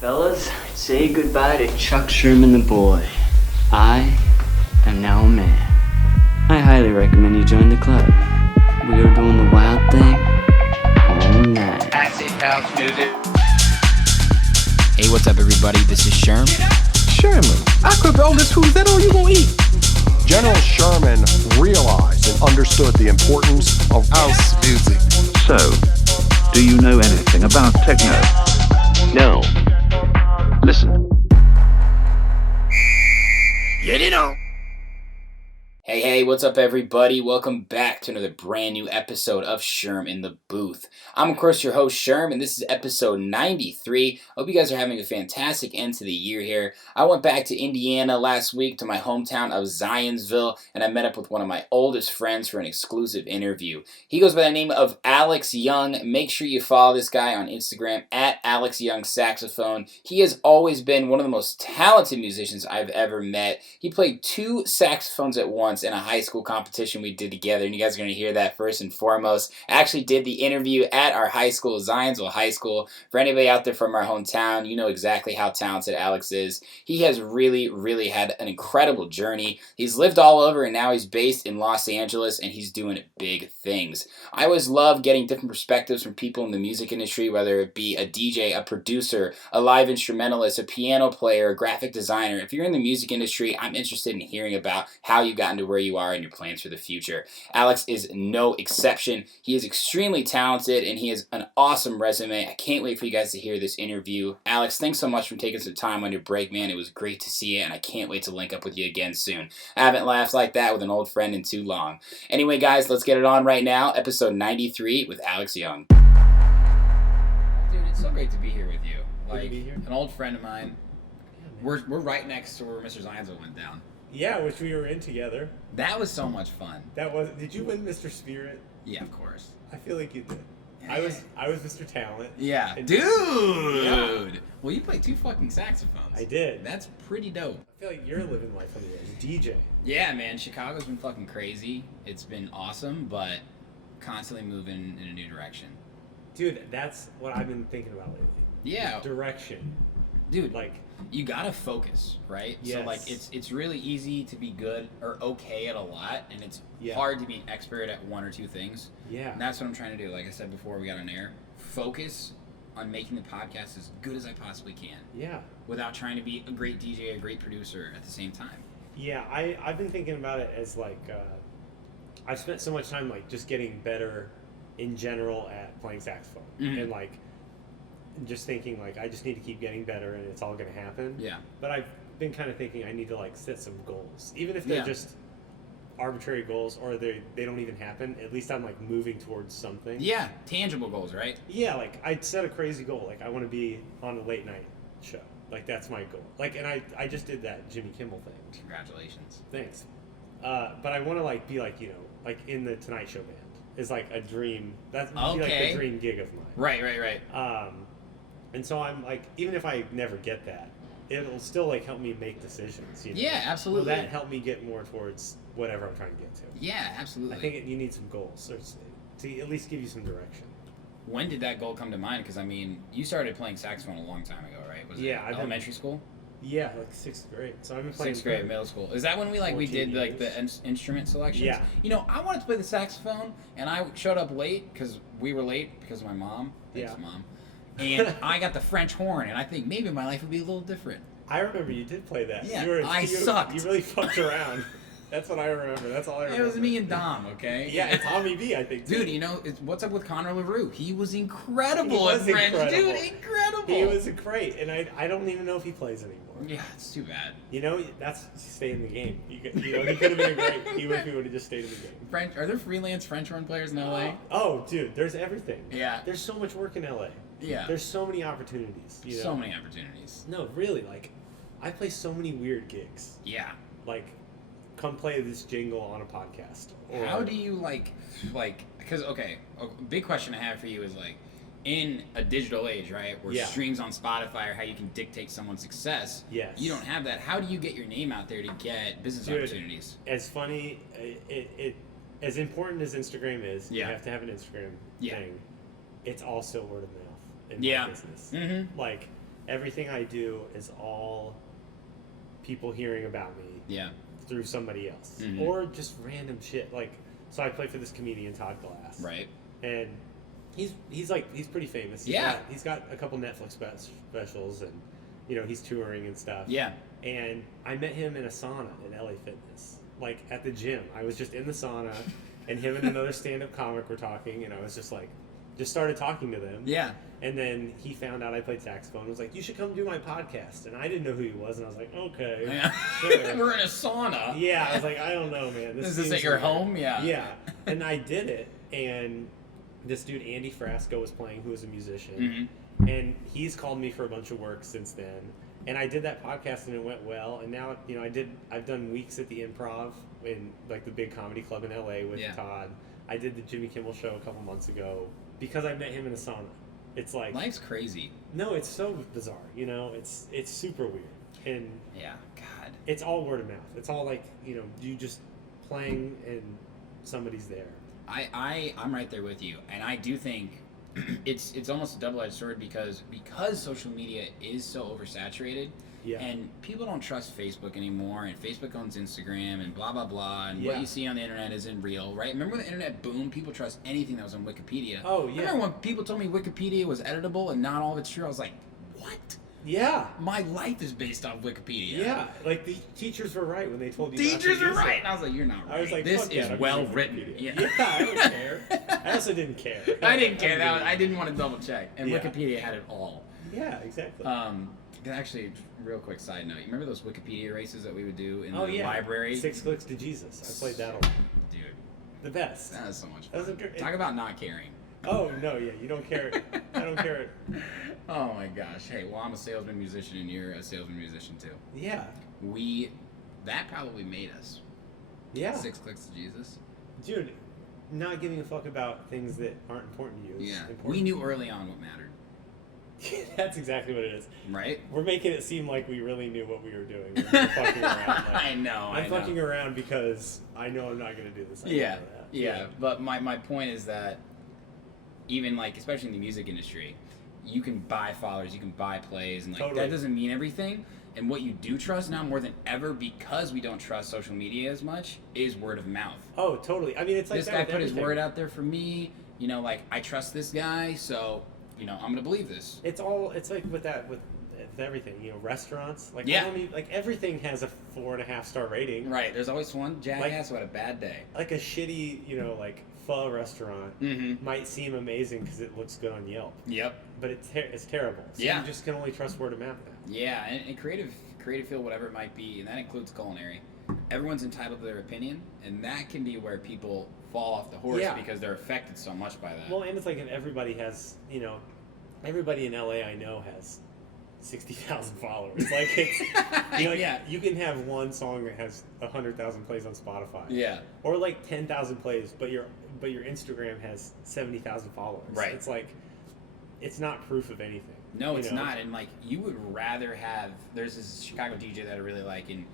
Fellas, say goodbye to Chuck Sherman the boy. I am now a man. I highly recommend you join the club. We are doing the wild thing all night. Acid house music. Hey, what's up, everybody? This is Sherm. Sherman, I cook all this food. Is that all you gonna eat? General Sherman realized and understood the importance of house music. So, do you know anything about techno? No. Listen. Get it on. Hey, what's up, everybody? Welcome back to another brand new episode of Sherm in the Booth. I'm, of course, your host, Sherm, and this is episode 93. I hope you guys are having a fantastic end to the year here. I went back to Indiana last week to my hometown of Zionsville, and I met up with one of my oldest friends for an exclusive interview. He goes by the name of Alex Young. Make sure you follow this guy on Instagram at Alex Young Saxophone. He has always been one of the most talented musicians I've ever met. He played 2 saxophones at once in a high school competition we did together, and you guys are going to hear that first and foremost. I actually did the interview at our high school, Zionsville High School. For anybody out there from our hometown, you know exactly how talented Alex is. He has really had an incredible journey. He's lived all over, and now he's based in Los Angeles, and he's doing big things. I always love getting different perspectives from people in the music industry, whether it be a DJ, a producer, a live instrumentalist, a piano player, a graphic designer. If you're in the music industry, I'm interested in hearing about how you got into where you are and your plans for the future. Alex is no exception. He is extremely talented and he has an awesome resume. I can't wait for you guys to hear this interview. Alex, thanks so much for taking some time on your break, man. It was great to see you, and I can't wait to link up with you again soon. I haven't laughed like that with an old friend in too long. Anyway, guys, let's get it on right now. Episode 93 with Alex Young. Dude, it's so great to be here with you. Like, an old friend of mine. We're right next to where Mr. Zionsville went down. Yeah, which we were in together. That was so much fun. Did you win Mr. Spirit? Yeah, of course. I feel like you did. Yeah. I was Mr. Talent. Yeah. And Dude! Yeah. Well, you played 2 fucking saxophones. I did. That's pretty dope. I feel like you're living life on the edge. DJ. Yeah, man. Chicago's been fucking crazy. It's been awesome, but constantly moving in a new direction. Dude, that's what I've been thinking about lately. Yeah. Direction. Dude, Like, you gotta focus, right? Yes. So, like, it's really easy to be good or okay at a lot, and it's hard to be an expert at 1 or 2 things. yeah. And that's what I'm trying to do. Like I said before we got on air, focus on making the podcast as good as I possibly can Yeah. without trying to be a great DJ, a great producer at the same time. Yeah, I've been thinking about it as like, I've spent so much time like just getting better in general at playing saxophone. Mhm. And like, just thinking like I just need to keep getting better and it's all going to happen. Yeah. But I've been kind of thinking I need to like set some goals, even if they're Yeah. just arbitrary goals or they don't even happen. At least I'm like moving towards something. Yeah, tangible goals, right? Yeah, like I'd set a crazy goal. Like I want to be on a late night show. Like that's my goal. Like, and I just did that Jimmy Kimmel thing. Congratulations. Thanks. But I want to like be like, you know, like in the Tonight Show band is like a dream. That's be like Okay. the dream gig of mine. Right. And so I'm like, even if I never get that, it'll still like help me make decisions. You know? Yeah, absolutely. Will that help me get more towards whatever I'm trying to get to? Yeah, absolutely. I think you need some goals to at least give you some direction. When did that goal come to mind? Because, I mean, you started playing saxophone a long time ago, right? Was Yeah, it elementary school? Yeah, like 6th grade. So I've been playing 6th grade, middle school. Is that when we 14 did like years. the instrument selections? Yeah. You know, I wanted to play the saxophone, and I showed up late because we were late because of my mom. Thanks, Yeah. Mom. And I got the French horn, and I think maybe my life would be a little different. I remember you did play that. Yeah, I sucked. You really fucked around. That's what I remember. That's all I remember. It was me and Dom, okay? Yeah, and Tommy B, I think. Too. Dude, you know, what's up with Connor LaRue? He was incredible He was at French. incredible. Dude, incredible. He was great, and I don't even know if he plays anymore. Yeah, it's too bad. You know, that's stay in the game. You know, he could have been great even if he would have just stayed in the game. French? Are there freelance French horn players in LA? Oh, dude, there's everything. Yeah. There's so much work in LA. Yeah. There's so many opportunities. You know? So many opportunities. No, really, like, I play so many weird gigs. Yeah. Like, come play this jingle on a podcast. Or, How do you like, because, okay, a big question I have for you is like, in a digital age, right, where Yeah. streams on Spotify are how you can dictate someone's success. Yes. You don't have that. How do you get your name out there to get business Dude, opportunities? As funny, it as important as Instagram is, Yeah. you have to have an Instagram Yeah. thing. It's also word of mouth in Yeah. my business. Mm-hmm. Like, everything I do is all people hearing about me Yeah. through somebody else, Mhm. or just random shit. Like, so I play for this comedian Todd Glass, Right. and he's pretty famous. He's got a couple Netflix specials, and he's touring and stuff. Yeah. And I met him in a sauna in LA Fitness, like at the gym. I was just in the sauna, and him and another stand-up comic were talking, and I was just started talking to them. Yeah. And then he found out I played saxophone and was like, "You should come do my podcast." And I didn't know who he was, and I was like, "Okay, Yeah. sure." We're in a sauna. Yeah, I was like, "I don't know, man. Is this seems at your weird." home? Yeah. Yeah. And I did it, and this dude Andy Frasco was playing, who was a musician, and he's called me for a bunch of work since then. And I did that podcast, and it went well. And now, I've done weeks at the Improv in like the big comedy club in LA with Todd. I did the Jimmy Kimmel show a couple months ago because I met him in a sauna. It's like Life's crazy. no, it's so bizarre. It's super weird, and Yeah. God. it's all word of mouth. It's all like you just playing and somebody's there. I'm right there with you, and I do think it's almost a double-edged sword because social media is so oversaturated. Yeah. And people don't trust Facebook anymore, and Facebook owns Instagram, and blah, blah, blah, and what Yeah. you see on the internet isn't real, right? Remember when the internet boomed? People trust anything that was on Wikipedia. Oh, yeah. Remember when people told me Wikipedia was editable and not all of it's true? I was like, what? Yeah. My life is based off Wikipedia. Yeah. Like the teachers were right when they told you. not to Teachers are use right. it. And I was like, you're not right. I was like, this fuck is that, I'm well using written. Wikipedia. Yeah. I don't care. I also didn't care. I didn't care. I didn't want to double check. And Yeah. Wikipedia had it all. Yeah, exactly. Actually, real quick side note. You remember those Wikipedia races that we would do in oh the yeah. library? 6 clicks to Jesus. I played that a lot. Dude, The best. that is so much That was fun. a good- Talk about not caring. Oh no, yeah, you don't care. I don't care. Oh my gosh. Hey, well, I'm a salesman musician and you're a salesman musician too. Yeah. That probably made us. Yeah. 6 clicks to Jesus. Dude, not giving a fuck about things that aren't important to you. Is Yeah. important. We knew early on what mattered, That's exactly what it is. right? We're making it seem like we really knew what we were doing. When we were fucking around. Like, I know. I'm fucking around because I know I'm not going to do this. I Yeah, know that. yeah. But my point is that even like, especially in the music industry, you can buy followers, you can buy plays, and like Totally. that doesn't mean everything. And what you do trust now more than ever, because we don't trust social media as much, is word of mouth. Oh, totally. I mean, it's like This that guy with put his everything. word out there for me. Like I trust this guy, so I'm gonna believe this. It's like with everything. Restaurants. Like Yeah. like everything has a 4.5 star rating. Right. There's always one jackass who had a bad day. Like a shitty, like pho restaurant Mm-hmm. might seem amazing because it looks good on Yelp, Yep. but it's terrible. So Yeah. you just can only trust word of mouth now. Yeah, and creative field, whatever it might be, and that includes culinary. Everyone's entitled to their opinion, and that can be where people fall off the horse Yeah. because they're affected so much by that. Well, and it's like if everybody has, everybody in LA I know has 60,000 followers. Like it's, Yeah. you can have one song that has 100,000 plays on Spotify. Yeah. Or like 10,000 plays, but your Instagram has 70,000 followers. Right. It's like, it's not proof of anything. No, you it's know? not. And like you would rather have. There's this Chicago DJ that I really like, and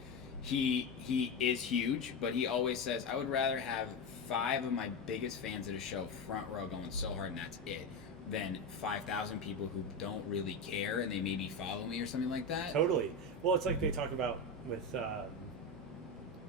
he is huge, but he always says, I would rather have 5 of my biggest fans at a show front row going so hard, and that's it, than 5,000 people who don't really care and they maybe follow me or something like that. Totally. Well, it's like they talk about with,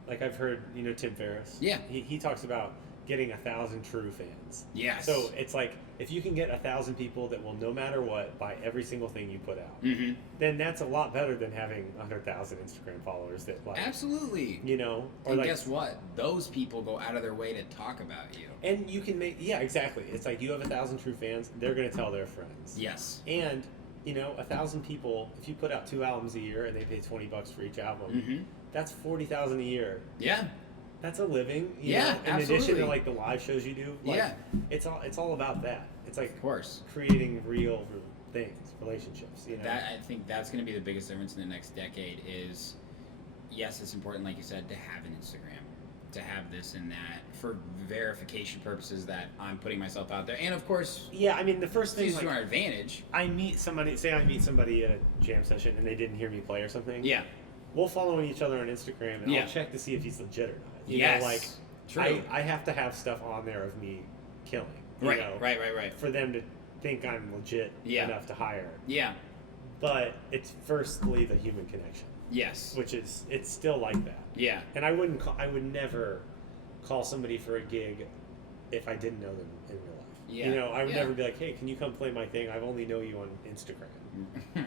like I've heard, Tim Ferriss. Yeah. He talks about getting 1,000 true fans. Yes. So it's like if you can get 1,000 people that will, no matter what, buy every single thing you put out, Mm-hmm. then that's a lot better than having 100,000 Instagram followers that like, Absolutely. or And like, guess what? Those people go out of their way to talk about you. and you can make, yeah, exactly. It's like you have 1,000 true fans, they're gonna tell their friends. Yes. And 1,000 people, if you put out 2 albums a year and they pay $20 for each album, Mm-hmm. that's $40,000 a year. Yeah. That's a living. Yeah, In addition absolutely. to like the live shows you do. Like, Yeah. It's all about that. It's like Of course. creating real things, relationships. I think that's going to be the biggest difference in the next decade is, yes, it's important, like you said, to have an Instagram, to have this and that for verification purposes that I'm putting myself out there. And of course, Yeah, I mean the first thing it's to like, our advantage. I meet somebody at a jam session and they didn't hear me play or something. Yeah. We'll follow each other on Instagram and Yeah. I'll check to see if he's legit or not. Yes. True. I have to have stuff on there of me killing. Right. Right. Right. For them to think I'm legit Yeah. enough to hire. Yeah. but it's firstly the human connection, Yes. which is it's still like that. Yeah. And I would never call somebody for a gig if I didn't know them in real life. Yeah. You know, I would Yeah. never be like, hey, can you come play my thing? I only know you on Instagram.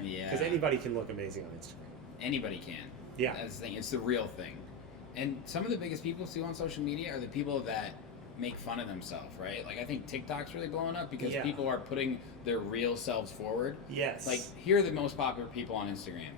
Yeah. Because anybody can look amazing on Instagram. Anybody can. Yeah. That's the thing. It's the real thing. And some of the biggest people too on social media are the people that make fun of themselves, right? Like I think TikTok's really blowing up because Yeah. people are putting their real selves forward. Yes. Like here are the most popular people on Instagram.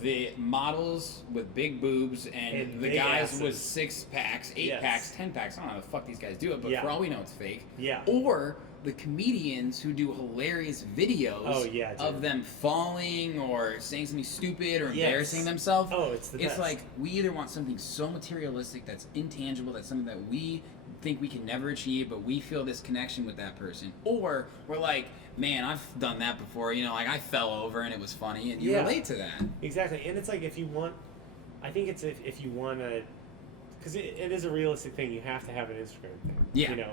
The models with big boobs and the big guys asses. with 6 packs, 8 Yes. packs, 10 packs. I don't know how the fuck these guys do it, but Yeah. for all we know, it's fake. Yeah. Or the comedians who do hilarious videos Oh, yeah, dude. of them falling or saying something stupid or Yes. embarrassing themselves. Oh, it's the best. like we either want something so materialistic that's intangible, that's something that we think we can never achieve, but we feel this connection with that person, or we're like, man, I've done that before. You know, like I fell over and it was funny, and you Yeah. relate to that. Exactly, and it's like if you want, I think it's if you want to, because it is a realistic thing. You have to have an Instagram thing. Yeah. You know,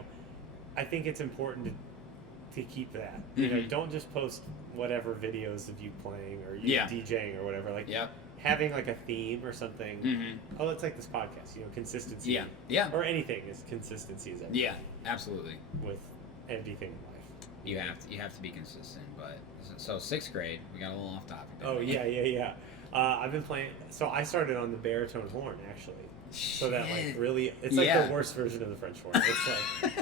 I think it's important to keep that. You know, Mhm. don't just post whatever videos of you playing or you Yeah. DJing or whatever. Like Yep. having like a theme or something. Mhm. Oh, it's like this podcast. You know, consistency. Yeah. Yeah. Or anything is consistency is everything Yeah. Absolutely. with anything in life. You have to be consistent. But so 6th grade, we got a little off topic. didn't Oh we? yeah. I've been playing. So I started on the baritone horn actually. So that like Shit. really, it's like Yeah. the worst version of the French horn. It's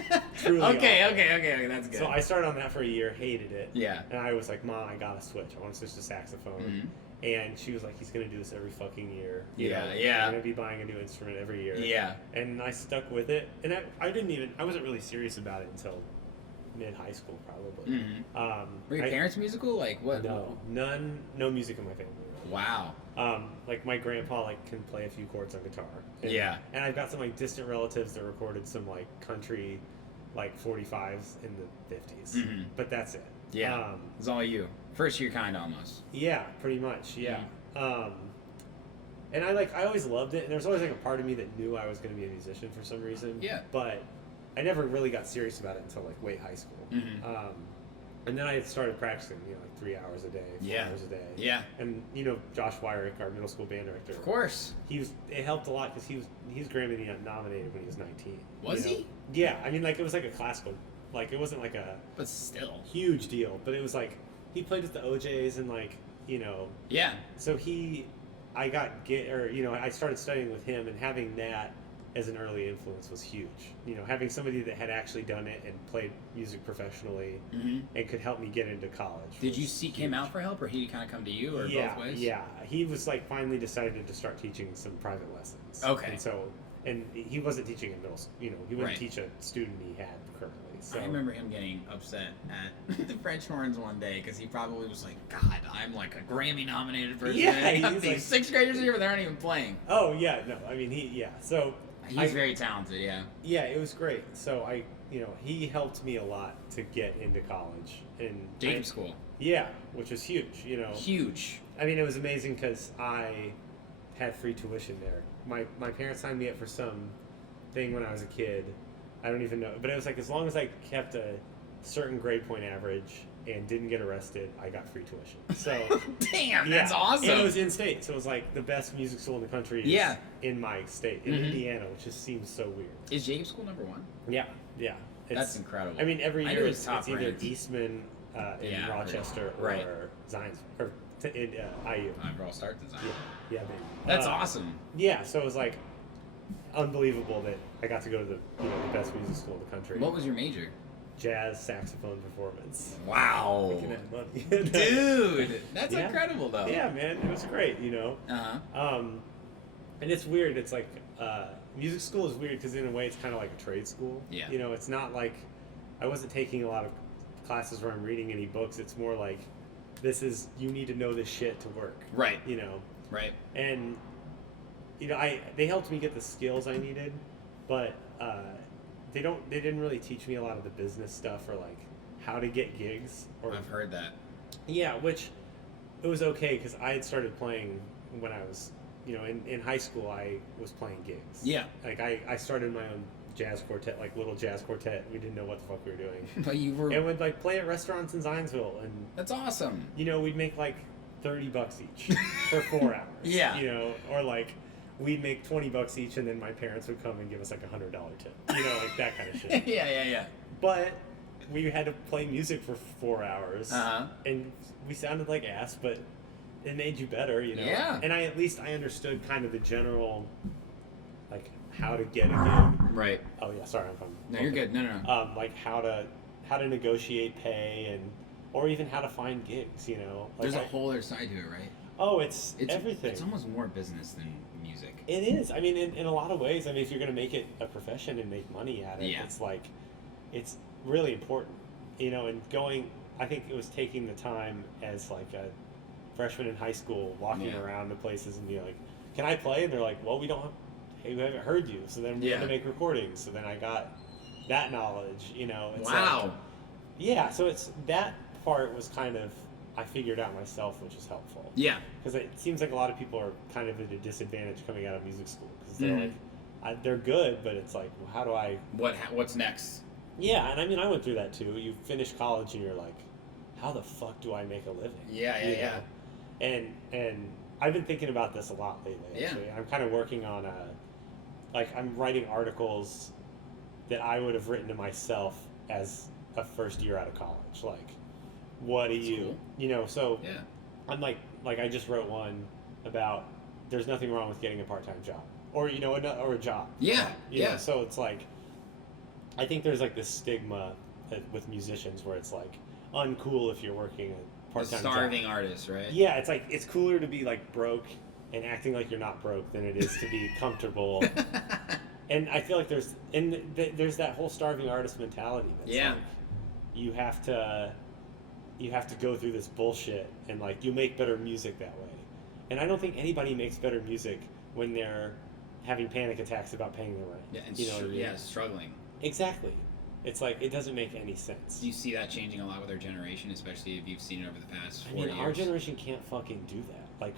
like truly okay, awful. okay, that's good. So I started on that for a year, hated it. Yeah. And I was like, Mom, I gotta switch. I want to switch to saxophone. Mhm. And she was like, he's gonna do this every fucking year. Yeah, yeah. You're gonna be buying a new instrument every year. Yeah. And I stuck with it. And I wasn't really serious about it until mid high school probably. Mhm. Were your parents musical? Like what? No music in my family. Wow. Like my grandpa like can play a few chords on guitar. And, Yeah. And I've got some like distant relatives that recorded some like country, like 45s in the 50s. Mhm. But that's it. Yeah. It's all you. First year kind almost. Yeah, pretty much. Yeah. And I always loved it. And there's always like a part of me that knew I was going to be a musician for some reason. Yeah. But I never really got serious about it until like way high school. Mhm. And then I started practicing, you know, like 3 hours a day, 4 Yeah. hours a day. Yeah. And you know, Josh Wyrick, our middle school band director. Of course. It helped a lot because he was Grammy nominated when he was 19. Was you know? he? Yeah, I mean, like it was like a classical, like it wasn't like a But still. huge deal, but it was like he played with the OJs and like you know, Yeah. so I started studying with him, and having that as an early influence was huge. You know, having somebody that had actually done it and played music professionally Mhm. and could help me get into college. Did you was seek huge. him out for help, or he kind of come to you, or Yeah, both ways? yeah. He was like finally decided to start teaching some private lessons. Okay. And he wasn't teaching in middle school. You know, he wouldn't Right. teach a student he had currently. So I remember him getting upset at the French horns one day because he probably was like, "God, I'm like a Grammy-nominated person. Yeah, I got he's these like- 6th graders here, but they aren't even playing." Oh yeah, no. I mean So He's very talented. Yeah. yeah, it was great. So he helped me a lot to get into college and Jacob School. Yeah, which was huge. You know, Huge. I mean, it was amazing because I had free tuition there. My parents signed me up for some thing when I was a kid. I don't even know, but it was like as long as I kept a certain grade point average and didn't get arrested, I got free tuition. So Damn, yeah. that's awesome. And it was in state, so it was like the best music school in the country. Is Yeah. in my state, in Mhm. Indiana, which just seems so weird. Is Jacob School =1? Yeah. That's incredible. I mean, every I year knew it's top either ranked. Eastman in Yeah, Rochester right. or Zions or in IU. I'll start design. Yeah, baby. That's awesome. Yeah, so it was like unbelievable that I got to go to the best music school in the country. What was your major? Jazz saxophone performance. Wow. Making that money. Dude, that's Yeah. incredible though. Yeah, man, it was great. Uh-huh. And it's weird. It's like music school is weird because in a way it's kind of like a trade school. Yeah. You know, it's not like I wasn't taking a lot of classes where I'm reading any books. It's more like you need to know this shit to work. Right. You know. Right. And they helped me get the skills I needed, but they didn't really teach me a lot of the business stuff or like how to get gigs or I've heard that. yeah, which it was okay because I had started playing when I was in high school. I was playing gigs. Yeah. Like I started my own jazz quartet, like little jazz quartet. We didn't know what the fuck we were doing. But you were. And would like play at restaurants in Zionsville, and That's awesome. we'd make like $30 each for 4 hours. Yeah. You know, or like we'd make $20 each, and then my parents would come and give us like $100 tip. You know, like that kind of shit. Yeah. But we had to play music for 4 hours, Uh-huh. and we sounded like ass, but it made you better, you know. Yeah. And I understood kind of the general, like how to get a gig. Right. Oh yeah, sorry, I'm fine. No, you're good. No. Like how to negotiate pay or even how to find gigs, you know. Like There's a whole other side to it, right? Oh, it's everything. It's almost more business than music. It is. I mean, in a lot of ways. I mean, if you're going to make it a profession and make money at it, Yeah. it's like, it's really important, you know. And I think it was taking the time as like a freshman in high school, walking around to places and be like, "Can I play?" And they're like, "Well, we haven't heard you." So then we're going to make recordings. So then I got that knowledge, you know. It's Wow. like, yeah. So it's that part was kind of, I figured out myself, which is helpful. Yeah. Because it seems like a lot of people are kind of at a disadvantage coming out of music school because they're like, they're good, but it's like, well, how do I? What's next? Yeah, and I mean, I went through that too. You finish college and you're like, how the fuck do I make a living? Yeah. And I've been thinking about this a lot lately. Actually. I'm kind of working on I'm writing articles that I would have written to myself as a first year out of college. Like, what do you, cool. you know? So Yeah. I'm like I just wrote one about there's nothing wrong with getting a part-time job or, you know, or a job. Yeah. You know, so it's like, I think there's like this stigma with musicians where it's like uncool if you're working a part-time Starving job. artist, right? Yeah, it's like it's cooler to be like broke and acting like you're not broke than it is to be comfortable. And I feel like there's that whole starving artist mentality. That's like, you have to go through this bullshit and like you make better music that way. And I don't think anybody makes better music when they're having panic attacks about paying the rent. Yeah, and you know what I mean? struggling. Exactly. It's like, it doesn't make any sense. Do you see that changing a lot with our generation, especially if you've seen it over the past 4 years? Our generation can't fucking do that. Like,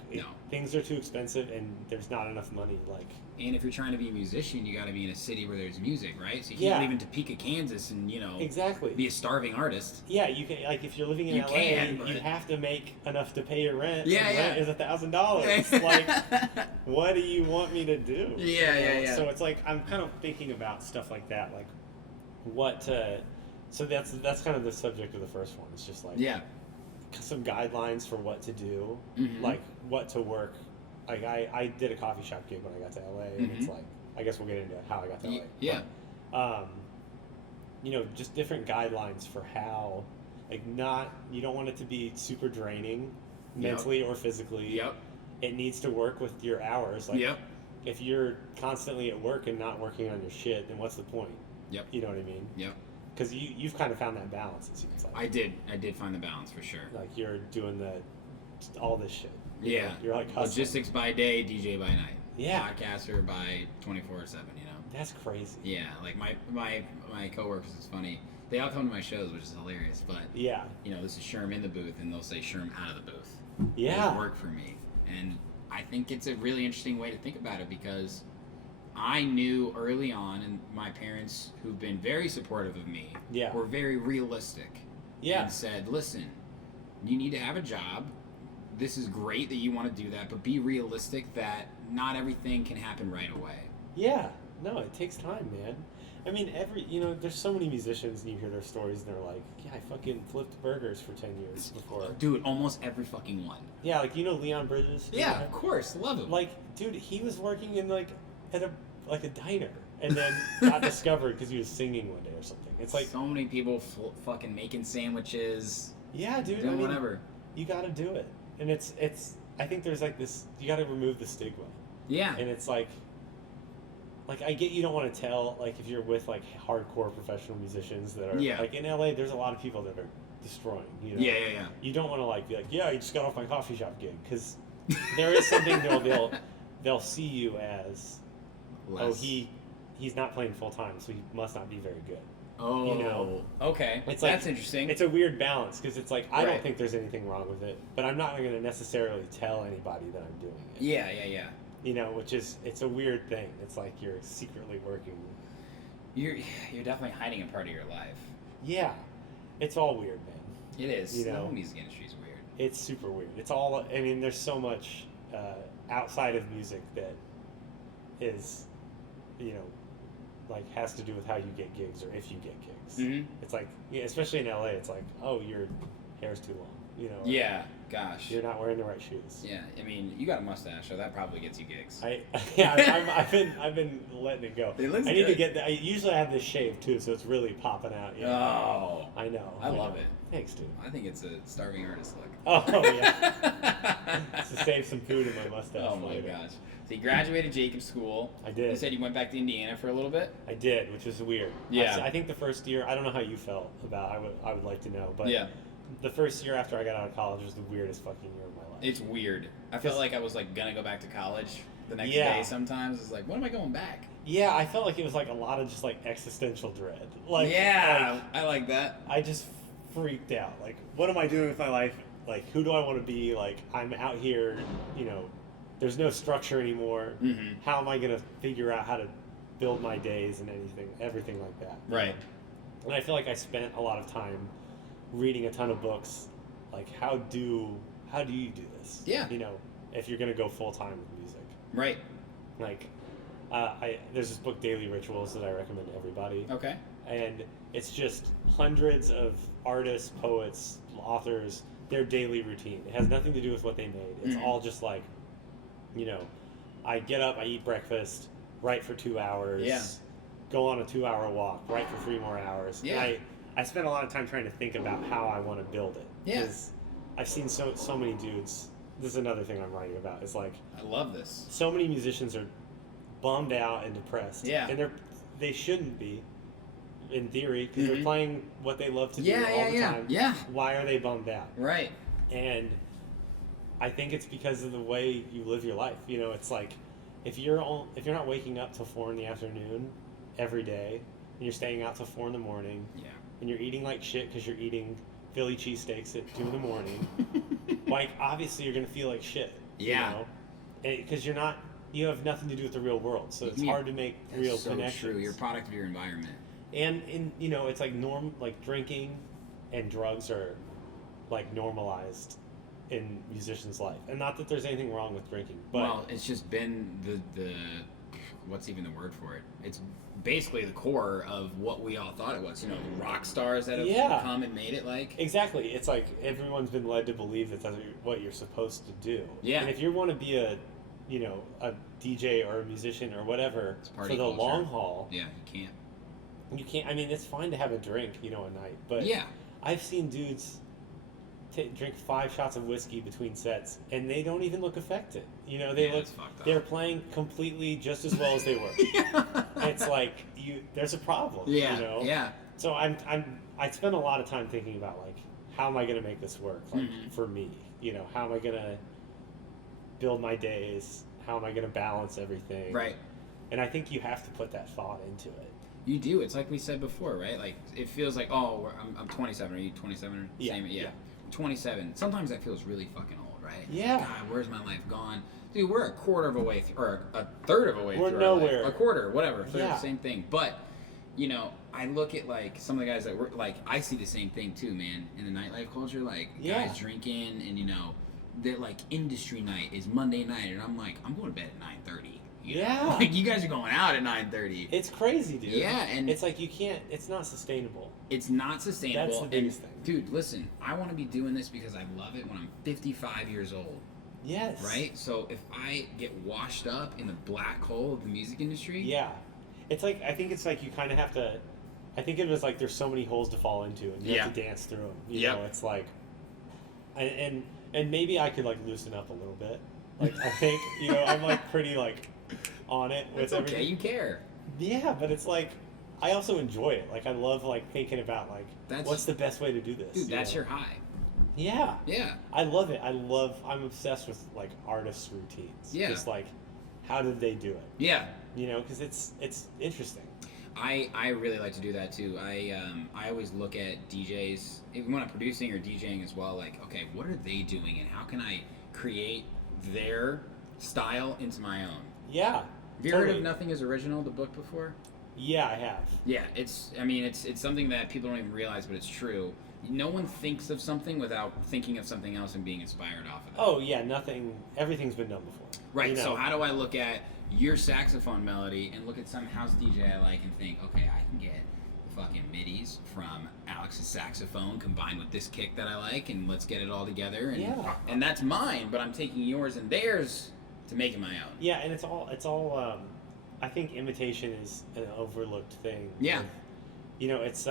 things are too expensive and there's not enough money. Like, and if you're trying to be a musician, you got to be in a city where there's music, right? So you can't live in Topeka, Kansas, and exactly be a starving artist. Yeah, you can. Like, if you're living in LA, you have to make enough to pay your rent. Yeah, and rent is $1,000. Like, what do you want me to do? Yeah. So it's like I'm kind of thinking about stuff like that, like what. So that's kind of the subject of the first one. It's just like some guidelines for what to do, like what to work. Like I did a coffee shop gig when I got to LA, and it's like, I guess we'll get into how I got to LA. Yeah. But, you know, just different guidelines for how, like, you don't want it to be super draining mentally or physically. It needs to work with your hours. Like, if you're constantly at work and not working on your shit, then what's the point? You know what I mean? Because you've kind of found that balance, it seems like. I did find the balance for sure. Like, you're doing all this shit. You know? You're like hustling. Logistics by day, DJ by night. Yeah. Podcaster by 24/7, you know? That's crazy. Yeah, like my coworkers, it's funny. They all come to my shows, which is hilarious, but you know, this is Sherm in the booth, and they'll say Sherm out of the booth. It's work for me. And I think it's a really interesting way to think about it, because I knew early on, and my parents, who've been very supportive of me, were very realistic. And said, listen, you need to have a job. This is great that you want to do that, but be realistic that not everything can happen right away. Yeah. No, it takes time, man. I mean, there's so many musicians, and you hear their stories, and they're like, yeah, I fucking flipped burgers for 10 years before. Dude, almost every fucking one. Yeah, like, you know Leon Bridges? Yeah, of course. Love him. Like, dude, he was working in, like, at a diner, and then got discovered because he was singing one day or something. It's like... So many people fucking making sandwiches. Yeah, dude. Doing whatever. You gotta do it. And it's... I think there's, like, this... You gotta remove the stigma. Yeah. And it's like... Like, I get you don't want to tell, like, if you're with, like, hardcore professional musicians that are, like, in LA, there's a lot of people that are destroying, you know? Yeah. You don't want to, like, be like, yeah, I just got off my coffee shop gig, because there is something they'll see you as, he's not playing full-time, so he must not be very good. Oh, you know? Okay. It's like, that's interesting. It's a weird balance, because it's like, I don't think there's anything wrong with it, but I'm not going to necessarily tell anybody that I'm doing it. Yeah. You know, it's a weird thing. It's like you're secretly working. You're definitely hiding a part of your life. Yeah. It's all weird, man. It is. You know? The whole music industry is weird. It's super weird. It's all. I mean, there's so much outside of music that is, like has to do with how you get gigs or if you get gigs. Mm-hmm. It's like, especially in LA, it's like, oh, your hair's too long. Yeah, gosh. You're not wearing the right shoes. Yeah, I mean, you got a mustache, so that probably gets you gigs. I've been letting it go. It looks I need to good. get. I usually have this shaved too, so it's really popping out. Oh, I know. I love it. Thanks, dude. I think it's a starving artist look. Oh yeah. To save some food in my mustache. Oh my later. gosh. So you graduated Jacobs School. I did. You said you went back to Indiana for a little bit. I did, which is weird. Yeah. I think the first year. I don't know how you felt about. I would like to know, but Yeah. The first year after I got out of college was the weirdest fucking year of my life. It's weird. I felt like I was like gonna go back to college the next Yeah. day. Sometimes it's like, when am I going back? Yeah, I felt like it was like a lot of just like existential dread. I like that. I just freaked out. Like, what am I doing with my life? Like, who do I want to be? Like, I'm out here, there's no structure anymore. Mm-hmm. How am I going to figure out how to build my days and everything like that? Right. And I feel like I spent a lot of time reading a ton of books. Like, how do you do this? Yeah. If you're going to go full time with music. Right. Like, there's this book, Daily Rituals, that I recommend to everybody. Okay. And it's just hundreds of artists, poets, authors, their daily routine. It has nothing to do with what they made. It's all just like, I get up, I eat breakfast, write for 2 hours, go on a 2-hour walk, write for 3 more hours. Yeah. And I spent a lot of time trying to think about how I want to build it. Yeah. Because I've seen so many dudes. This is another thing I'm writing about. It's like, I love this. so many musicians are bummed out and depressed. Yeah. And they shouldn't be, in theory, because they're playing what they love to do all the time. Yeah. Why are they bummed out? Right. And I think it's because of the way you live your life. It's like, if you're not waking up till 4 in the afternoon every day, and you're staying out till 4 in the morning, and you're eating like shit because you're eating Philly cheesesteaks at 2 in the morning, like, obviously you're gonna feel like shit. Yeah. Because you have nothing to do with the real world, so it's hard to make real so connections. True. You're a product of your environment. And it's like drinking and drugs are like normalized in musicians' life, and not that there's anything wrong with drinking, but Well, it's just been the what's even the word for it? It's basically the core of what we all thought it was. The rock stars that have come and made it like. Exactly. It's like everyone's been led to believe that that's what you're supposed to do. Yeah. And if you want to be a DJ or a musician or whatever for the long haul, Yeah, you can't. you can't. I mean, it's fine to have a drink, a night, but Yeah. I've seen dudes drink 5 shots of whiskey between sets, and they don't even look affected. It's fucked up. They're playing completely just as well as they were. It's like there's a problem. Yeah. Yeah. So I spend a lot of time thinking about like, how am I going to make this work? Like for me, how am I going to build my days? How am I going to balance everything? Right. And I think you have to put that thought into it. You do. It's like we said before, right? Like, it feels like, I'm 27. Are you 27? Yeah. Same, yeah. 27. Sometimes that feels really fucking old, right? Yeah. God, where's my life gone? Dude, we're a quarter of a way, or a third of a way We're through nowhere. our life. A quarter, whatever. Third, Yeah. same thing. But, I look at, like, some of the guys that work, like, I see the same thing, too, man. In the nightlife culture, like, guys drinking, and, they're like, industry night is Monday night, and I'm like, I'm going to bed at 9:30. Yeah. Like, you guys are going out at 9:30. It's crazy, dude. Yeah, and it's like it's not sustainable. It's not sustainable. That's the biggest thing. Dude, listen, I want to be doing this because I love it when I'm 55 years old. Yes. Right? So if I get washed up in the black hole of the music industry. Yeah. It's like, I think it's like you kind of have to, I think it was like there's so many holes to fall into, and you have to dance through them. You know, it's like, and maybe I could like loosen up a little bit. Like, I think, I'm like pretty like on it with everything. Okay, you care. Yeah, but it's like, I also enjoy it. Like, I love like thinking about like, what's the best way to do this? Dude, that's your high. Yeah. Yeah. I love it. I'm obsessed with like artists' routines. Yeah. Just like, how did they do it? Yeah. Because it's interesting. I really like to do that too. I always look at DJs, even when I'm producing or DJing as well, like, okay, what are they doing and how can I create their style into my own? Yeah. Have you heard of Nothing Is Original, the book, before? Yeah, I have. Yeah, it's something that people don't even realize, but it's true. no one thinks of something without thinking of something else and being inspired off of it. Oh yeah, everything's been done before. Right. You know? So how do I look at your saxophone melody and look at some house DJ I like and think, okay, I can get the fucking midis from Alex's saxophone combined with this kick that I like, and let's get it all together. And, Yeah. And that's mine, but I'm taking yours and theirs to make it my own. Yeah, and it's all. I think imitation is an overlooked thing. Yeah. You know, it's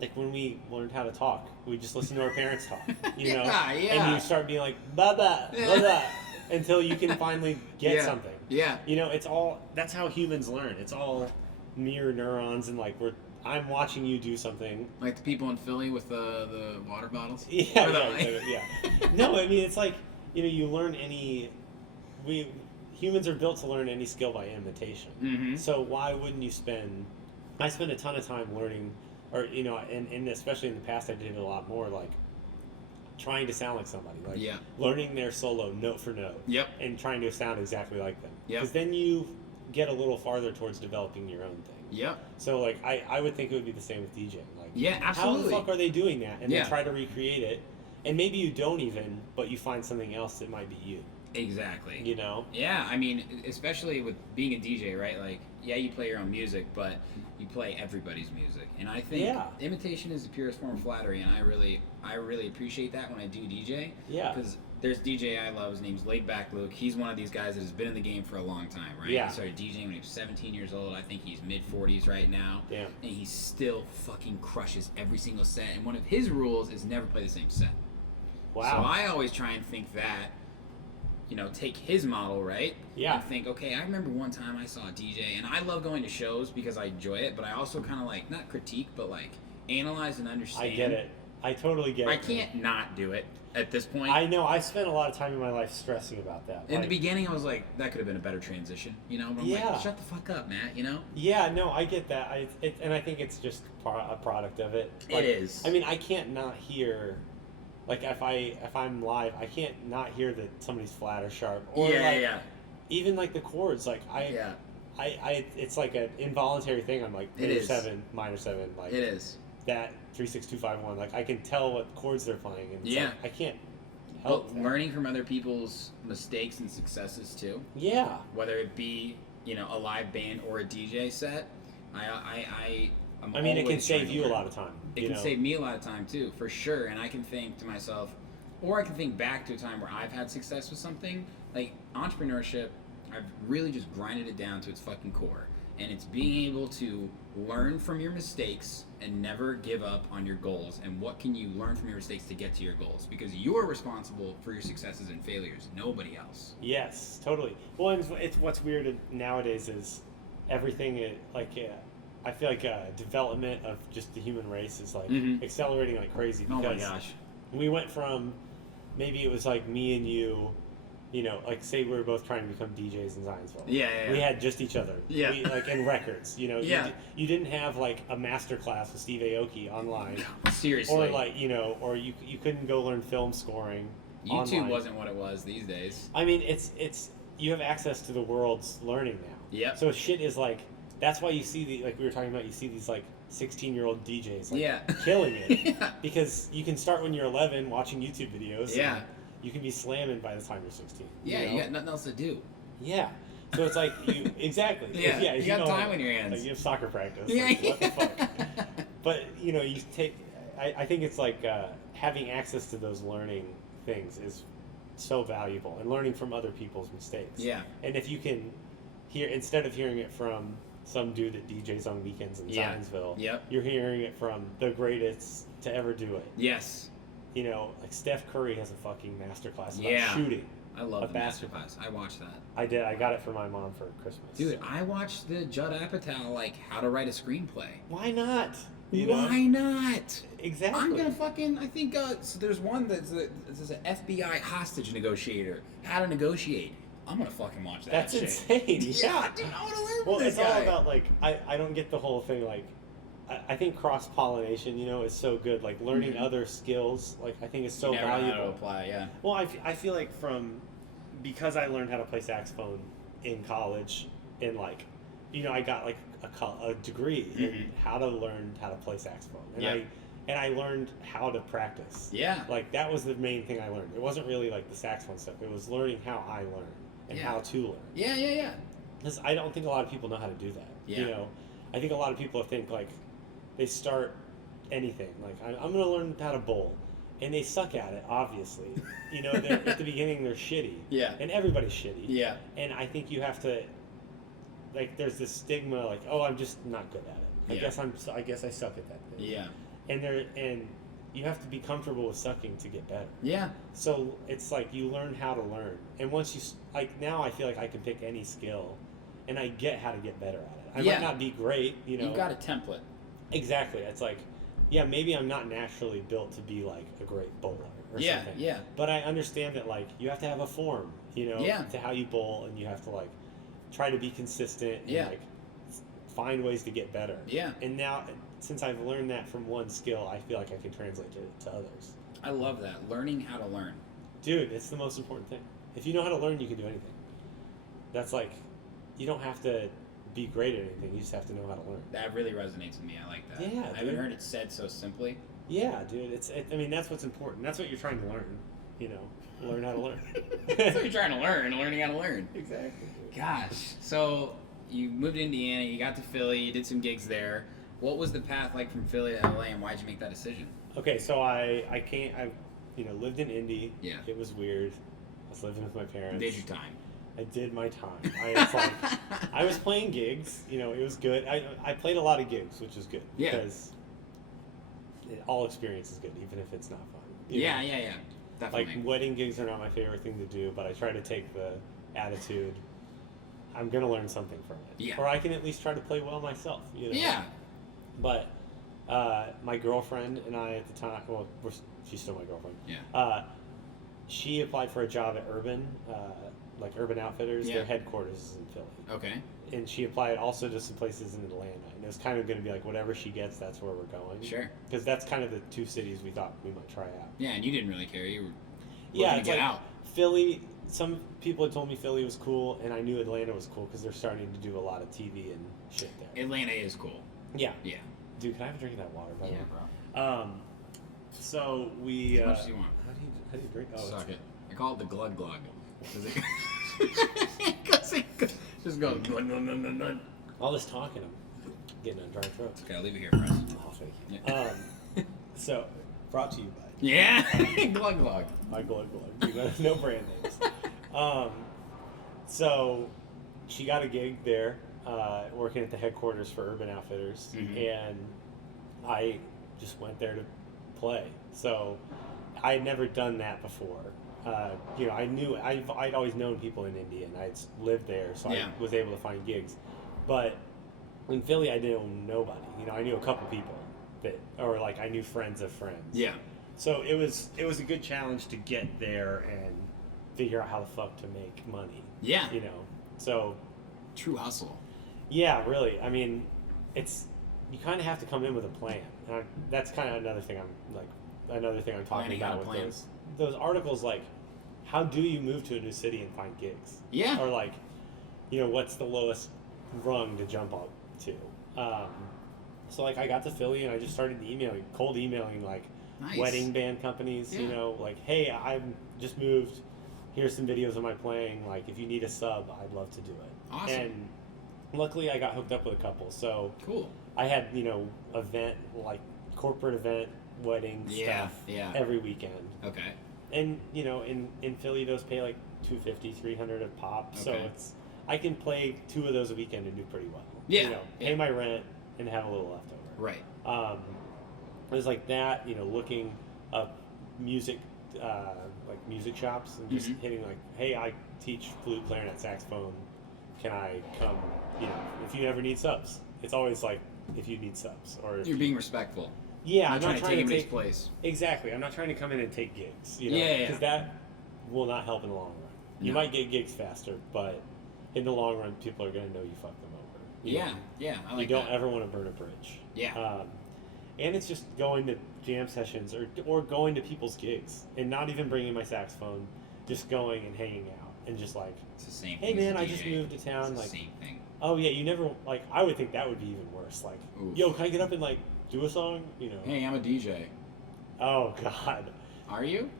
like when we learned how to talk, we just listened to our parents talk. You know, Yeah. and you start being like baba baba until you can finally get Yeah. something. Yeah. You know, it's all. That's how humans learn. It's all mirror neurons, and like I'm watching you do something. Like the people in Philly with the water bottles. Yeah, Or the- yeah. No, I mean it's like you learn humans are built to learn any skill by imitation. Mhm. So why wouldn't you spend? I spend a ton of time learning, or and especially in the past I did it a lot more, like trying to sound like somebody, like Yeah. learning their solo note for note. Yep. And trying to sound exactly like them. Yep. Because then you get a little farther towards developing your own thing. Yep. So like I would think it would be the same with DJing. Like Yeah, absolutely. how the fuck are they doing that? And Yeah. then try to recreate it. And maybe you don't even, but you find something else that might be you. Exactly. You know? Yeah, I mean, especially with being a DJ, right? Like, yeah, you play your own music, but you play everybody's music. And I think Yeah. imitation is the purest form of flattery, and I really appreciate that when I do DJ. Yeah. Because there's DJ I love, his name's Laid Back Luke. He's one of these guys that has been in the game for a long time, right? Yeah. He started DJing when he was 17 years old. I think he's mid-40s right now. Damn. And he still fucking crushes every single set. And one of his rules is never play the same set. Wow. So I always try and think that, take his model, right? Yeah. And think, okay, I remember one time I saw a DJ, and I love going to shows because I enjoy it, but I also kind of like, not critique, but like analyze and understand. I get it. I totally get it. I can't not do it at this point. I know. I spent a lot of time in my life stressing about that. In the Like, beginning, I was like, that could have been a better transition, But I'm Yeah. like, shut the fuck up, Matt, Yeah, no, I get that. And I think it's just a product of it. Like, It is. I mean, I can't not hear. Like if I'm live, I can't not hear that somebody's flat or sharp, or yeah. even like the chords. Like Yeah, it's like an involuntary thing. I'm like It major is. 7, minor 7, like it is. that 3 6 2 5 1. Like I can tell what chords they're playing, and it's Yeah. like, I can't But help that. learning from other people's mistakes and successes too, Yeah, whether it be a live band or a DJ set, I'm I mean, it can always trying save to you a learn. lot of time. It you can know? save me a lot of time too, for sure. And I can think to myself, or I can think back to a time where I've had success with something. Like entrepreneurship, I've really just grinded it down to its fucking core. And it's being able to learn from your mistakes and never give up on your goals. And what can you learn from your mistakes to get to your goals? Because you're responsible for your successes and failures, nobody else. Yes, totally. Well, and it's what's weird nowadays is everything. I feel like development of just the human race is like Mhm. accelerating like crazy. Oh Because my gosh. we went from maybe it was like me and you, like say we were both trying to become DJs in Zionsville. Yeah. We had just each other. Yeah. And records. Yeah. You didn't have like a master class with Steve Aoki online, Seriously. or like or you couldn't go learn film scoring. YouTube online. wasn't what it was these days. I mean, it's you have access to the world's learning now. Yep. So shit is like that's why you see like we were talking about, you see these like 16-year-old DJs like Yeah. killing it. Yeah. Because you can start when you're 11 watching YouTube videos. Yeah. And you can be slamming by the time you're 16. Yeah, you know? you got nothing else to do. Yeah. So it's like you exactly. Yeah, you got know, time on your hands. Like you have soccer practice. Yeah, Like, what the yeah. fuck? But you take. I think it's like having access to those learning things is so valuable, and learning from other people's mistakes. Yeah. And if you can hear, instead of hearing it from some dude that DJs on weekends in Yeah. Zionsville, Yep. you're hearing it from the greatest to ever do it. Yes. Like Steph Curry has a fucking masterclass about Yeah. shooting. I love A the basketball. masterclass. I watched that. I did. I got it for my mom for Christmas. Dude, I watched the Judd Apatow, like, how to write a screenplay. Why not? You know? Why not? Exactly. I'm gonna fucking, I think, so there's one that's an FBI hostage negotiator. How to negotiate. I'm gonna fucking watch that That's shit. insane. Yeah. Dude, I wanna learn from Well, this it's all guy. about like I don't get the whole thing like I think cross pollination is so good, like learning other skills, like I think is so you never know how to valuable. apply, yeah. Well, I feel like because I learned how to play saxophone in college, and like I got like a degree in how to learn how to play saxophone, and Yeah. and I learned how to practice. Yeah. Like, that was the main thing I learned. It wasn't really, like, the saxophone stuff. It was learning how I learn and Yeah. how to learn. Yeah. Because I don't think a lot of people know how to do that. Yeah. You know, I think a lot of people think, like, they start anything. Like, I'm going to learn how to bowl. And they suck at it, obviously. You know, at the beginning, they're shitty. Yeah. And everybody's shitty. Yeah. And I think you have to, like, there's this stigma, like, oh, I'm just not good at it. I guess I suck at that thing. Yeah. And you have to be comfortable with sucking to get better. Yeah. So it's like you learn how to learn. And once you, like, now I feel like I can pick any skill and I get how to get better at it. I Yeah. might not be great, you know. You've got a template. Exactly. It's like, yeah, maybe I'm not naturally built to be like a great bowler or something. Yeah. But I understand that, like, you have to have a form, you know, Yeah. to how you bowl, and you have to, like, try to be consistent and Yeah. like find ways to get better. Yeah. And now, since I've learned that from one skill, I feel like I can translate it to others. I love that. Learning how to learn. Dude, it's the most important thing. If you know how to learn, you can do anything. That's like, you don't have to be great at anything. You just have to know how to learn. That really resonates with me. I like that. Yeah, I haven't dude. heard it said so simply. Yeah, dude. I mean, that's what's important. That's what you're trying to learn. You know, learn how to learn. That's what you're trying to learn, learning how to learn. Exactly. Gosh. So you moved to Indiana, you got to Philly, you did some gigs there. What was the path like from Philly to LA, and why'd you make that decision? Okay, so I lived in Indy. Yeah. It was weird. I was living with my parents. Did your time. I did my time. I was playing gigs. You know, it was good. I played a lot of gigs, which is good. Yeah. Because all experience is good, even if it's not fun. You Yeah. know? Definitely. Like, wedding gigs are not my favorite thing to do, but I try to take the attitude, I'm going to learn something from it. Yeah. Or I can at least try to play well myself, you know? Yeah. But my girlfriend and I at the time, well, she's still my girlfriend. Yeah. She applied for a job at Urban Outfitters. Yeah. Their headquarters is in Philly. Okay. And she applied also to some places in Atlanta. And it was kind of going to be like, whatever she gets, that's where we're going. Sure. Because that's kind of the two cities we thought we might try out. Yeah, and you didn't really care. You were Yeah, looking it's to get like out. Philly. Some people had told me Philly was cool, and I knew Atlanta was cool because they're starting to do a lot of TV and shit there. Atlanta is cool. Yeah. Yeah. Dude, can I have a drink of that water, by the Yeah, way? bro. So we. As much as you want. How do you drink? Oh, Suck it. I call it the glug glug. Just go glug glug glug glug. all this talking, I'm getting a dry throat. Okay, I'll leave it here, press. Oh, thank you. Yeah. So, brought to you by Yeah. Glug glug. my Glug Glug. No brand names. So, she got a gig there, working at the headquarters for Urban Outfitters, and I just went there to play. So, I had never done that before. You know, I'd always known people in Indy, and I'd lived there, so Yeah. I was able to find gigs. But in Philly, I didn't know nobody. You know, I knew a couple people or like I knew friends of friends. Yeah. So it was a good challenge to get there and figure out how the fuck to make money. Yeah. You know, so True hustle. yeah, really. I mean, you kind of have to come in with a plan. And that's kind of another thing I'm talking Planning out about a with plan. those articles. Like, how do you move to a new city and find gigs? Yeah. Or like, you know, what's the lowest rung to jump up to? So like, I got to Philly and I just started cold emailing like Nice. wedding band companies. You Yeah. know, like, hey, I'm just moved. Here's some videos of my playing. Like, if you need a sub, I'd love to do it. Awesome. And luckily, I got hooked up with a couple. So Cool. I had, you know, corporate event, wedding Yeah, stuff yeah. every weekend. Okay. And, you know, in Philly, those pay like $250, $300 a pop. So Okay. I can play 2 of those a weekend and do pretty well. Yeah, You know, yeah. pay my rent and have a little left over. Right. It was like that, you know, looking up music, like music shops and just hitting like, hey, I teach flute, clarinet, saxophone. Can I come, you know, if you ever need subs? It's always like, if you need subs. Or if You're being respectful. yeah, Not I'm trying not to trying take to anybody's take place. Exactly. I'm not trying to come in and take gigs, you know, Yeah, yeah. because that will not help in the long run. You No. might get gigs faster, but in the long run, people are going to know you fucked them over. You Yeah. know? Yeah. I like You don't that. ever want to burn a bridge. Yeah. And it's just going to jam sessions or going to people's gigs and not even bringing my saxophone, just going and hanging out and just like, It's the same hey thing. as man, a I just DJ. moved to town. It's Like, the same thing. oh yeah, you never like. I would think that would be even worse. Like, Oof. yo, can I get up and like do a song, you know. Hey, I'm a DJ. Oh God. Are you?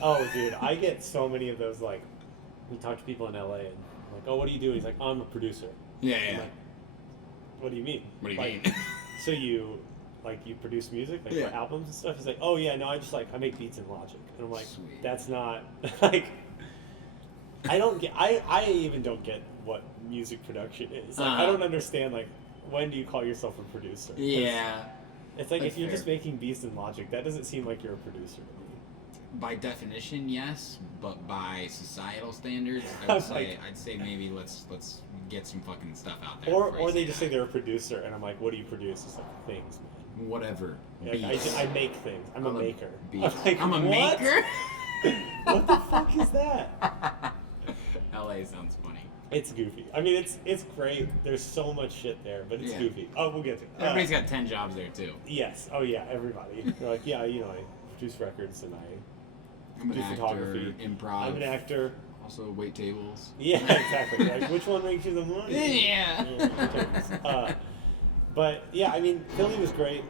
Oh, dude, I get so many of those. Like, we talk to people in LA, and I'm like, oh, what do you do? He's like, I'm a producer. Yeah, I'm yeah. like, what do you mean? What do you Like, mean? So you produce music, like Yeah. for albums and stuff? He's like, oh yeah, no, I just I make beats in Logic, and I'm like, Sweet. that's not like. I don't get. I even don't get what music production is. Like, I don't understand. Like, when do you call yourself a producer? 'Cause Yeah. It's like That's if you're fair. just making beats in Logic, that doesn't seem like you're a producer to me. By definition, yes, but by societal standards, Like- I'd say maybe let's get some fucking stuff out there. Or before I they just say that. they're a producer, and I'm like, what do you produce? It's like things, man. Whatever. Like, Beats. I make things. I'm a maker. Beats. I'm like, I'm a what? maker. What the fuck is that? LA sounds funny. It's goofy. I mean, it's great. There's so much shit there, but it's Yeah. goofy. Oh, we'll get to it. Everybody's got 10 jobs there too. Yes. Oh, yeah. Everybody. They're like, yeah, you know, I produce records and I'm an do actor, photography. improv. I'm an actor. Also wait tables. Yeah, exactly. Like, which one makes you the money? Yeah. But yeah, I mean, Philly was great.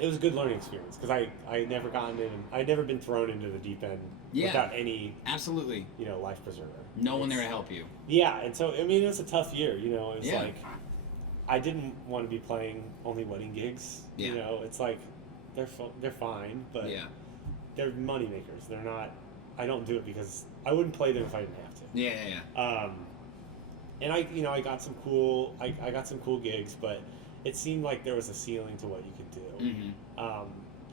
It was a good learning experience because I never gotten in. I'd never been thrown into the deep end Yeah. without any Absolutely. life preserver. No one there to It's- help you. Yeah, and so I mean, it was a tough year. It was Yeah. like I didn't want to be playing only wedding gigs. Yeah. It's like they're fine, but Yeah. they're money makers. They're not. I don't do it because I wouldn't play them if I didn't have to. Yeah, yeah. And I got some cool I got some cool gigs, but it seemed like there was a ceiling to what you could do. Mm-hmm.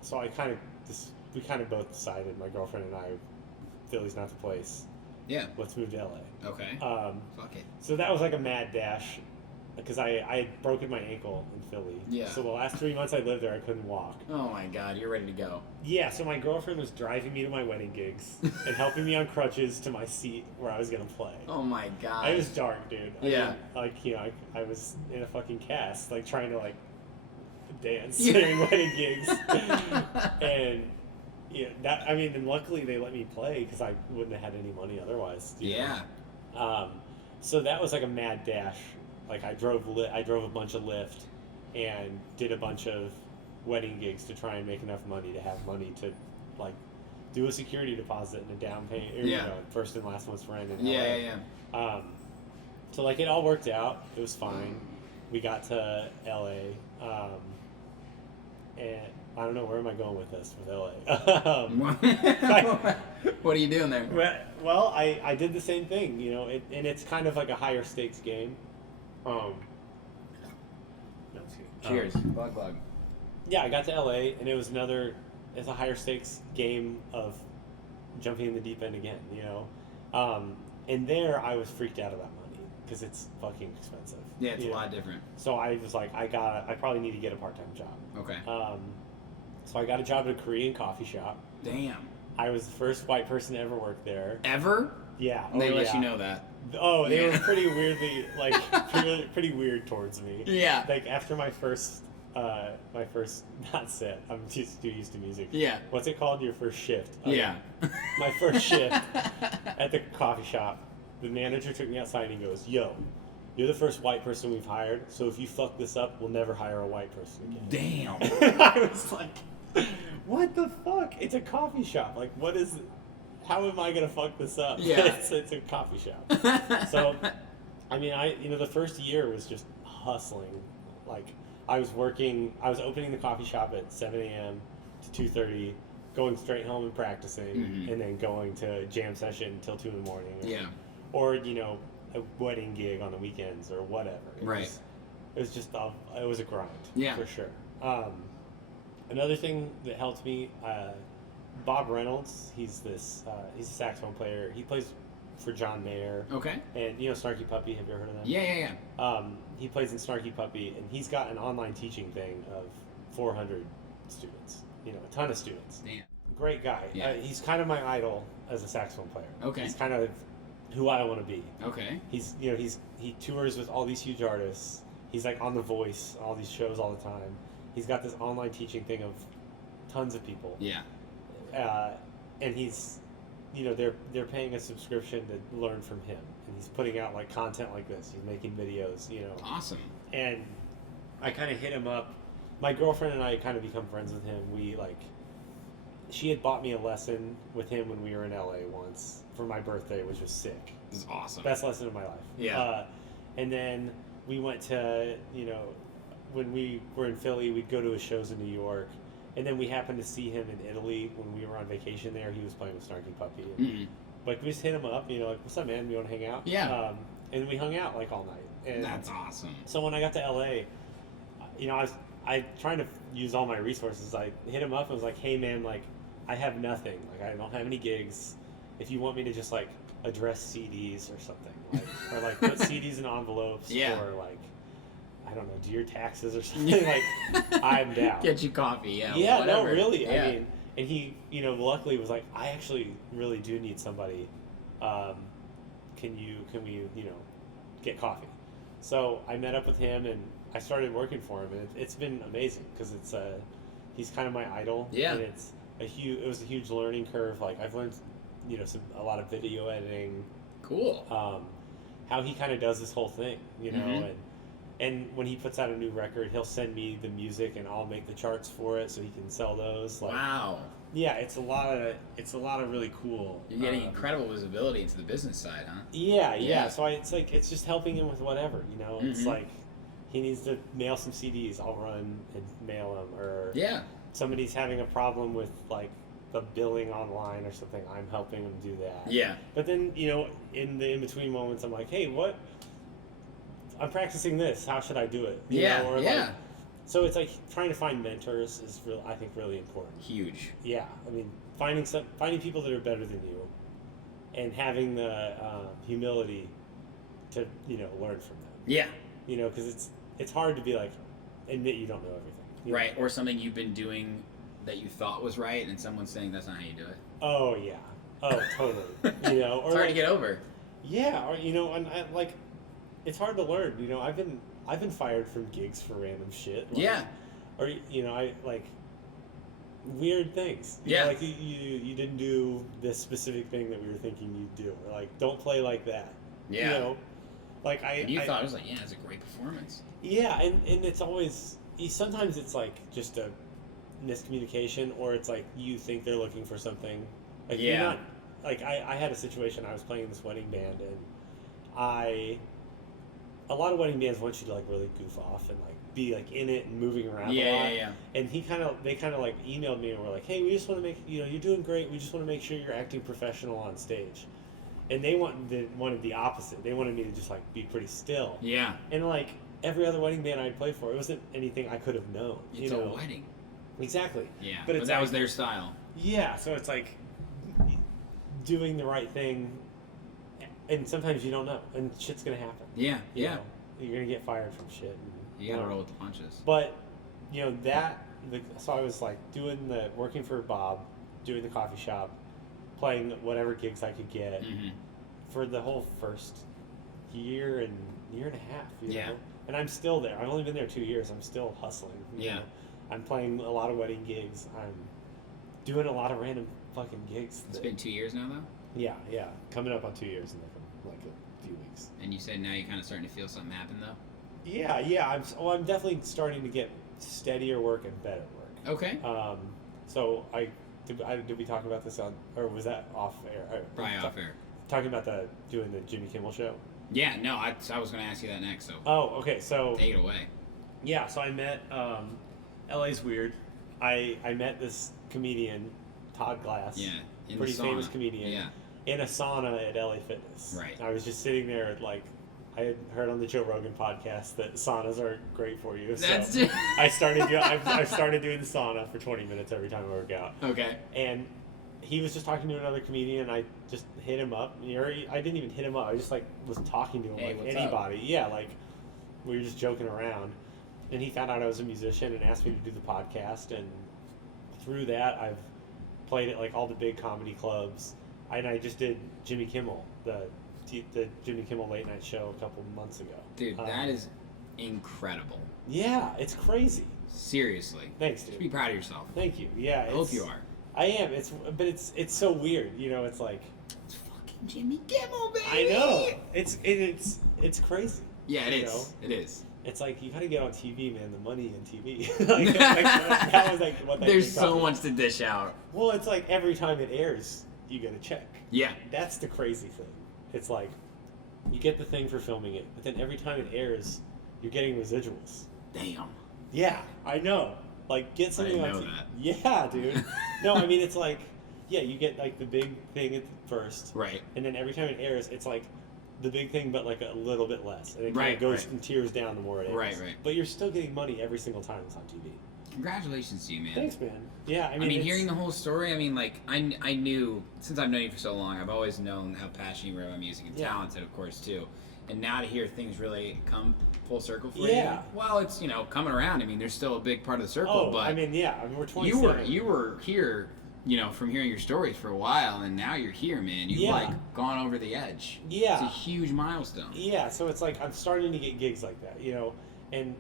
So we kind of both decided, my girlfriend and I, Philly's not the place. Yeah. Let's move to LA. Okay. Fuck it. So that was like a mad dash, because I had broken my ankle in Philly. Yeah. So the last 3 months I lived there, I couldn't walk. Oh my god, you're ready to go. Yeah, so my girlfriend was driving me to my wedding gigs and helping me on crutches to my seat where I was gonna play. Oh my god. It was dark, dude. Yeah. I was in a fucking cast, like trying to dance Yeah. during wedding gigs, and and luckily they let me play because I wouldn't have had any money otherwise. Yeah. So that was like a mad dash. Like I drove a bunch of Lyft, and did a bunch of wedding gigs to try and make enough money to have money to do a security deposit and a down payment, or, Yeah. first and last month's rent. In Yeah, LA. yeah, yeah. So it all worked out. It was fine. We got to LA, and I don't know, where am I going with this with LA? What are you doing there? Well, I did the same thing, and it's kind of like a higher stakes game. Cheers. Glug. Yeah, I got to LA, and it's a higher stakes game of jumping in the deep end again, and there I was freaked out about money because it's fucking expensive. Yeah, it's a lot different. So I was like, I probably need to get a part-time job. Okay. So I got a job at a Korean coffee shop. Damn. I was the first white person to ever work there. Ever? Yeah. They oh, let yeah. you know that. Oh, they Yeah. were pretty weirdly, pretty weird towards me. Yeah. Like after my first not set. I'm just too used to music. Yeah. What's it called? Your first shift. Yeah. My first shift at the coffee shop, the manager took me outside and he goes, "Yo, you're the first white person we've hired, so if you fuck this up, we'll never hire a white person again." Damn. I was like, what the fuck? It's a coffee shop. Like, how am I gonna fuck this up? Yeah. It's a coffee shop. So, I mean, the first year was just hustling. Like, I was opening the coffee shop at 7 a.m. to 2:30, going straight home and practicing, and then going to jam session until 2 in the morning. Yeah. Or, a wedding gig on the weekends or whatever. Right. It was just, it was a grind. Yeah. For sure. Another thing that helped me, Bob Reynolds, he's a saxophone player. He plays for John Mayer. Okay. And Snarky Puppy, have you ever heard of them? Yeah. He plays in Snarky Puppy, and he's got an online teaching thing of 400 students. A ton of students. Damn. Great guy. Yeah. He's kind of my idol as a saxophone player. Okay. He's kind of who I want to be. Okay. He tours with all these huge artists. He's on The Voice, all these shows all the time. He's got this online teaching thing of tons of people. Yeah. And he's, they're paying a subscription to learn from him, and he's putting out content like this. He's making videos, Awesome. And I kind of hit him up my girlfriend and I kind of become friends with him. She had bought me a lesson with him when we were in LA once for my birthday, which was sick. This is awesome. Best lesson of my life. Yeah. And then we went to, when we were in Philly, we'd go to his shows in New York. And then we happened to see him in Italy when we were on vacation there. He was playing with Snarky Puppy. And, we just hit him up, like, what's up, man? You want to hang out? Yeah. And we hung out, like, all night. And that's awesome. So when I got to LA, I trying to use all my resources. I hit him up and was like, hey, man, like, I have nothing. Like, I don't have any gigs. If you want me to just, like, address CDs or something. Or, like, put CDs in envelopes. Yeah. Or, like, I don't know, do your taxes or something. Like, I'm down. Get you coffee, yeah. Yeah, whatever. no, really. Yeah. I mean, and he, luckily was like, I actually really do need somebody. Can we, get coffee? So I met up with him and I started working for him, and it's been amazing because he's kind of my idol. Yeah. And it was a huge learning curve. Like, I've learned, a lot of video editing. Cool. How he kind of does this whole thing, and when he puts out a new record, he'll send me the music and I'll make the charts for it so he can sell those. Like, wow. Yeah, it's a lot of really cool. You're getting incredible visibility into the business side, huh? Yeah. So it's just helping him with whatever, It's like he needs to mail some CDs, I'll run and mail them, or somebody's having a problem with like the billing online or something, I'm helping them do that. Yeah. But then, in the in-between moments, I'm like, hey, what? I'm practicing this. How should I do it? Like, so it's like trying to find mentors is I think really important. Huge. Yeah, I mean, finding people that are better than you, and having the humility to learn from them. Yeah. Because it's hard to be like admit you don't know everything. Right, or something you've been doing that you thought was right, and someone's saying that's not how you do it. Oh yeah. Oh totally. Or it's hard to get over. Yeah, or and I, like, it's hard to learn. I've been fired from gigs for random shit. Like, yeah. Or I like weird things. Like you didn't do this specific thing that we were thinking you'd do. Or like, don't play like that. Yeah. Like And you thought it was like, yeah, it's a great performance. Yeah, and it's always sometimes it's like just a miscommunication, or it's like you think they're looking for something. Like you're not. Like I had a situation. I was playing in this wedding band, and a lot of wedding bands want you to like really goof off and like be like in it and moving around a lot. Yeah. And they kind of like emailed me and were like, hey, we just want to make, you're doing great. We just want to make sure you're acting professional on stage. And they wanted the opposite. They wanted me to just like be pretty still. Yeah. And like every other wedding band I'd played for, it wasn't anything I could have known. It's a wedding. Exactly. Yeah. But that was their style. Yeah. So it's like doing the right thing. And sometimes you don't know, and shit's gonna happen. Yeah, You're gonna get fired from shit. And, you gotta roll with the punches. But so I was like working for Bob, doing the coffee shop, playing whatever gigs I could get for the whole first year and a half. You know? And I'm still there. I've only been there 2 years. I'm still hustling. You know? I'm playing a lot of wedding gigs. I'm doing a lot of random fucking gigs. It's been 2 years now, though. Yeah. Coming up on 2 years in like a few weeks. And you said now you're kind of starting to feel something happen, though? Yeah. I'm definitely starting to get steadier work and better work. Okay. So did we talk about this or was that off air? Probably off air. Talking about doing the Jimmy Kimmel show? Yeah, no, I was going to ask you that next, so. Oh, okay, so. Take it away. Yeah, so I met, LA's weird. I met this comedian, Todd Glass. Yeah. In pretty the sauna. Famous comedian. Yeah. In a sauna at LA Fitness. Right. I was just sitting there I had heard on the Joe Rogan podcast that saunas are great for you. That's so I started doing the sauna for 20 minutes every time I work out. Okay. And he was just talking to another comedian, and I just hit him up. I didn't even hit him up. I just was talking to him like anybody. Up? Yeah, we were just joking around. And he found out I was a musician and asked me to do the podcast. And through that, I've played at all the big comedy clubs. And I just did Jimmy Kimmel, the Jimmy Kimmel late night show a couple months ago. Dude, that is incredible. Yeah, it's crazy. Seriously. Thanks, dude. Just be proud of yourself. Thank you. Yeah, I hope you are. I am. It's so weird. It's like it's fucking Jimmy Kimmel, baby. I know. It's crazy. Yeah, it is. It is. it's like you gotta get on TV, man. The money in TV. That was like what that There's thing so taught me. much to dish out. Well, it's like every time it airs, you get a check. Yeah. That's the crazy thing. It's like you get the thing for filming it, but then every time it airs, you're getting residuals. Damn. Yeah, I know. Like get something didn't on know TV. that. Yeah, dude. No, I mean it's like, yeah, you get like the big thing at first, Right. and then every time it airs, it's like the big thing, but like a little bit less, and it kind Right, of goes right. and tears down the more it airs. Right, right. But you're still getting money every single time it's on TV. Congratulations to you, man. Thanks, man. Yeah, I mean, it's, hearing the whole story, I mean, like, I knew, since I've known you for so long, I've always known how passionate you were about music and Yeah. talented, of course, too. And now to hear things really come full circle for Yeah. you, well, it's, coming around. I mean, there's still a big part of the circle, oh, but I mean, yeah, I mean, we're 27. you were here, from hearing your stories for a while, and now you're here, man. You've, Yeah. gone over the edge. Yeah. It's a huge milestone. Yeah, so it's like I'm starting to get gigs like that, and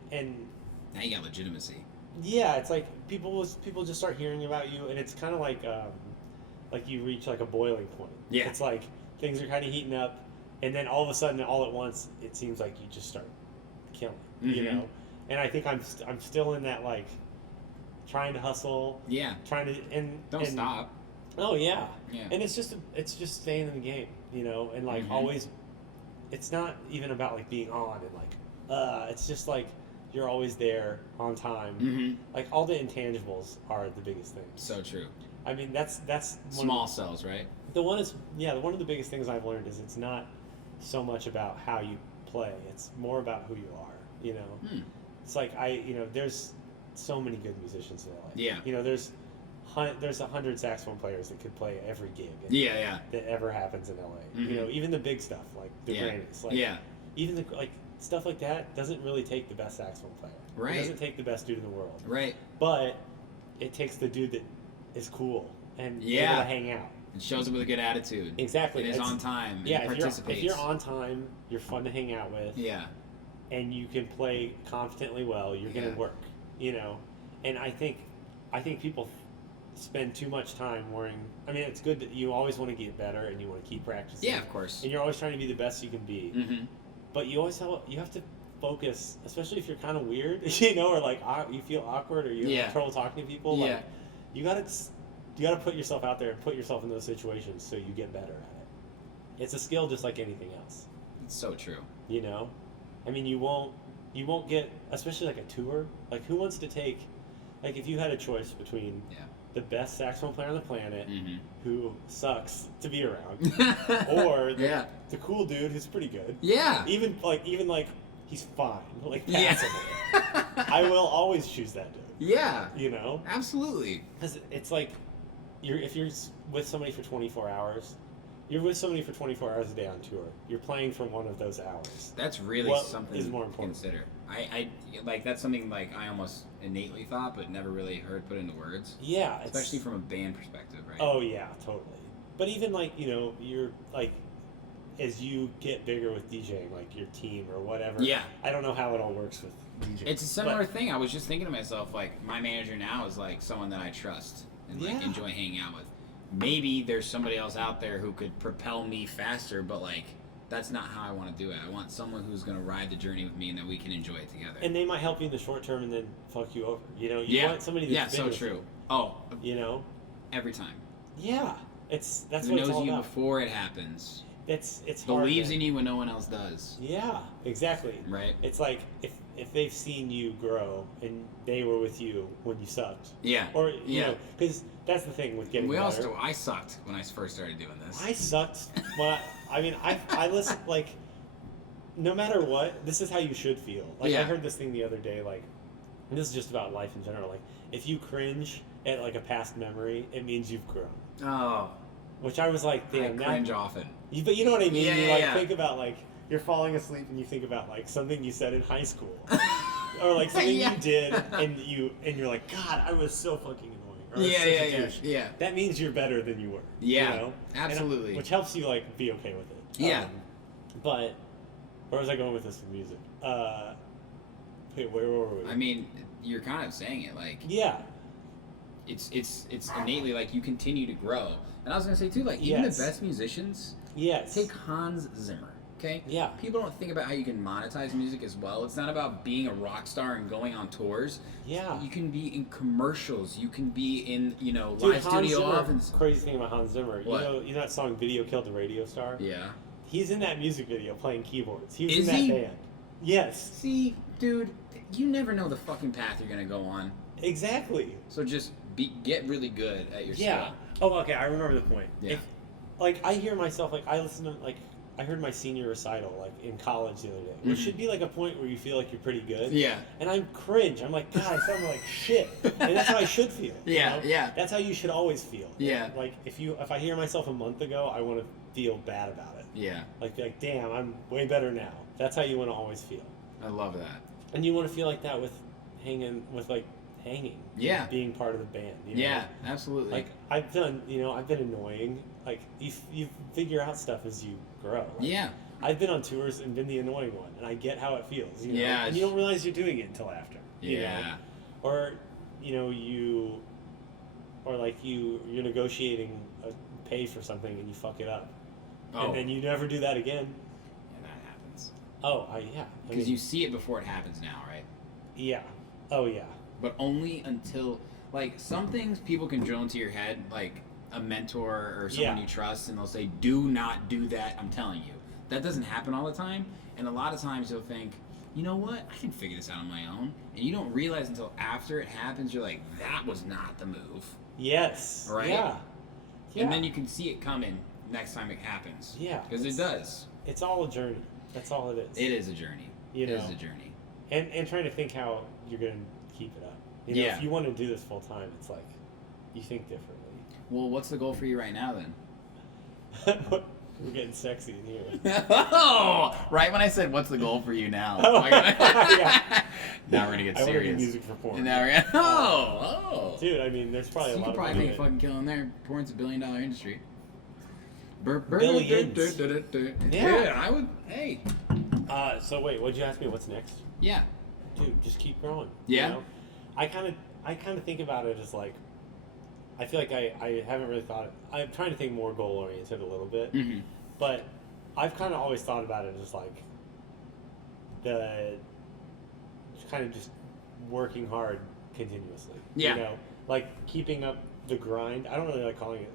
Now you got legitimacy. yeah, it's like people just start hearing about you, and it's kind of like you reach like a boiling point. Yeah. It's like things are kind of heating up, and then all of a sudden, all at once, it seems like you just start killing. Mhm. And I think I'm still in that like trying to hustle, Yeah. trying to and Don't stop. Oh yeah. Yeah. And it's just staying in the game, and like Mhm. always. It's not even about like being on and like it's just like you're always there on time. Mm-hmm. Like all the intangibles are the biggest thing. So true. I mean that's one Small cells, right? one of the biggest things I've learned is it's not so much about how you play. It's more about who you are. Hmm. It's like there's so many good musicians in LA. Yeah. There's 100 saxophone players that could play every gig. Yeah. That ever happens in LA. Mhm. Even the big stuff like the Yeah. Grammys. Like, Yeah. even the like stuff like that doesn't really take the best saxophone player. Right. It doesn't take the best dude in the world. Right. But it takes the dude that is cool and Yeah. able to hang out. It shows up with a good attitude. Exactly. It is It's- on time. Yeah, and if participates. you're on time, you're fun to hang out with, Yeah. and you can play confidently well, you're Yeah. gonna work. And I think people spend too much time worrying. I mean, it's good that you always want to get better and you want to keep practicing. Yeah, of course. And you're always trying to be the best you can be. Mm-hmm. But you have to focus, especially if you're kind of weird, or like you feel awkward or you Yeah. have trouble talking to people. Yeah. Like, you gotta put yourself out there and put yourself in those situations so you get better at it. It's a skill just like anything else. It's so true. I mean, you won't get, especially like a tour. Like, who wants to take, like, if you had a choice between Yeah. the best saxophone player on the planet, Mm-hmm. who sucks to be around, or Yeah. the cool dude who's pretty good. Yeah. Even like he's fine, like Yeah. passable. I will always choose that dude. Yeah. Absolutely. Because it's like if you're with somebody for 24 hours, you're with somebody for 24 hours a day on tour. You're playing for one of those hours. That's really What something is more to important? consider. I like that's something like I almost innately thought, but never really heard put into words. Yeah, Especially from a band perspective, right? Oh yeah, totally. But even like you're like as you get bigger with DJing, like your team or whatever. Yeah. I don't know how it all works with DJing. It's a similar thing. I was just thinking to myself, like, my manager now is like someone that I trust and like Yeah. enjoy hanging out with. Maybe there's somebody else out there who could propel me faster, but like that's not how I want to do it. I want someone who's gonna ride the journey with me and that we can enjoy it together. And they might help you in the short term and then fuck you over. You yeah, want somebody yeah, that's so been with true. Oh, you. every time. Yeah. That's Who what it's knows all you about. before it happens? It's hard. Believes man. in you when no one else does. Yeah, exactly. Right. It's like if they've seen you grow and they were with you when you sucked, Yeah. or yeah. because that's the thing with getting We better. also. I sucked when I first started doing this. I sucked. Well, I listen like. No matter what, this is how you should feel. Like Yeah. I heard this thing the other day. Like, and this is just about life in general. Like, if you cringe at like a past memory, it means you've grown. Oh. Which I was like, I damn. cringe often. But you know what I mean? Yeah, you yeah, like yeah. think about like you're falling asleep and you think about like something you said in high school, or like something Yeah. you did and you're like, God, I was so fucking annoying. Or I was Yeah, such a yeah, yeah, douche." yeah. That means you're better than you were. Yeah, you know? absolutely. Which helps you like be okay with it. Yeah. But where was I going with this with music? Wait, where were we? I mean, you're kind of saying it like yeah. it's innately like you continue to grow. And I was gonna say too, like even Yes. the best musicians, Yes. take Hans Zimmer. okay? Yeah. People don't think about how you can monetize music as well. It's not about being a rock star and going on tours. Yeah. You can be in commercials. You can be in, Dude, live Hans studio Zimmer, offense. crazy thing about Hans Zimmer. What? You know that song "Video Killed the Radio Star"? Yeah. He's in that music video playing keyboards. He was Is in that he? band. Yes. See, dude, you never know the fucking path you're gonna go on. Exactly. So just get really good at your Yeah. skill. Oh, okay. I remember the point. Yeah. I hear myself, I listen to, I heard my senior recital, in college the other day, which should be, a point where you feel like you're pretty good. Yeah. And I'm cringe. I'm like, God, I sound like shit. And that's how I should feel. you Yeah, know? yeah. That's how you should always feel. Yeah. If I hear myself a month ago, I want to feel bad about it. Yeah. Like, damn, I'm way better now. That's how you want to always feel. I love that. And you want to feel like that with hanging. Yeah. Being part of the band. You know? Yeah, absolutely. I've been annoying. You figure out stuff as you grow. Yeah. I've been on tours and been the annoying one, and I get how it feels. You know? Yeah, And you don't realize you're doing it until after. you know? Yeah. Or, you're negotiating a pay for something and you fuck it up. Oh. And then you never do that again. And that happens. Oh, yeah. Because you see it before it happens now, right? Yeah. Oh, yeah. But only until, some things people can drill into your head, like a mentor or someone Yeah. you trust, and they'll say, do not do that, I'm telling you. That doesn't happen all the time, and a lot of times you'll think, you know what, I can figure this out on my own, and you don't realize until after it happens, you're like, that was not the move. Yes. Right? Yeah. And then you can see it coming next time it happens. Yeah. Because it does. It's all a journey. That's all it is. It is a journey. You It is know. a journey. And trying to think how you're going to keep it up. Yeah. If you want to do this full time, it's like you think differently. Well, what's the goal for you right now, then? We're getting sexy in here. Oh, right when I said, "What's the goal for you now?" Oh, yeah. Now we're gonna get I want to do serious. music for porn. And now we're gonna. Oh. Dude, I mean, there's probably You a lot could of probably money make a in it. fucking killing there. Porn's $1 billion industry. Billions. Yeah, Yeah. I would. Hey. So wait, what'd you ask me? What's next? Yeah. Dude, just keep growing. Yeah? You know? I kind of think about it as I feel like I haven't really thought. I'm trying to think more goal oriented a little bit, Mm-hmm. but I've kind of always thought about it as just working hard continuously. Yeah. You know, keeping up the grind. I don't really like calling it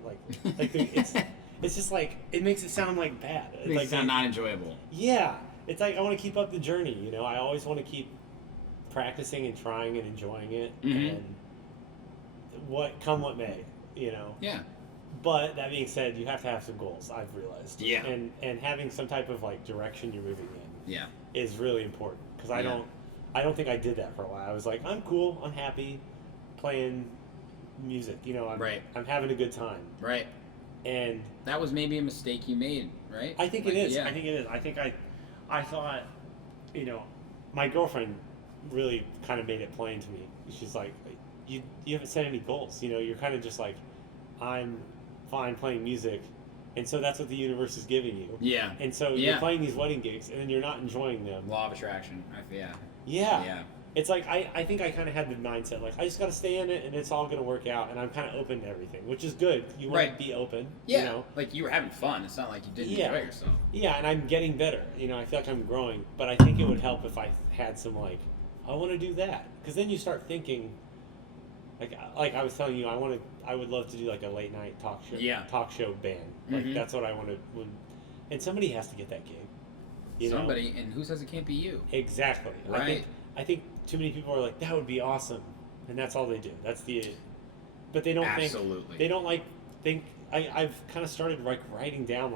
it's just it makes it sound bad. It makes it sound not enjoyable. Yeah, it's I want to keep up the journey. You know, I always want to keep practicing and trying and enjoying it, Mhm. and what may. You know. Yeah. But that being said, you have to have some goals. I've realized. Yeah. And having some type of direction you're moving in Yeah. is really important because I Yeah. don't think I did that for a while. I was like, I'm cool, I'm happy, playing music. You know, Right. I'm having a good time, Right. and That was maybe a mistake you made, right? I think it is. Yeah. I think it is. I think I thought, my girlfriend really kind of made it plain to me. She's like, you haven't set any goals. You know, you're kind of just like, I'm fine playing music, and so that's what the universe is giving you. Yeah. And so Yeah. you're playing these wedding gigs, and then you're not enjoying them. Law of attraction. Yeah. Yeah. Yeah. It's I think I kind of had the mindset, I just got to stay in it, and it's all going to work out, and I'm kind of open to everything, which is good. You want Right. to be open. Yeah. You know? You were having fun. It's not like you didn't Yeah. enjoy yourself. Yeah, and I'm getting better. I feel like I'm growing, but I think it would help if I had some I want to do that, because then you start thinking, I was telling you, I would love to do a late night talk show band. Mhm. That's what I want to. And somebody has to get that gig. You know? Somebody, and who says it can't be you? Exactly. Right. I think too many people are that would be awesome, and that's all they do. That's but they don't Absolutely. think. They don't think. I've kind of started writing down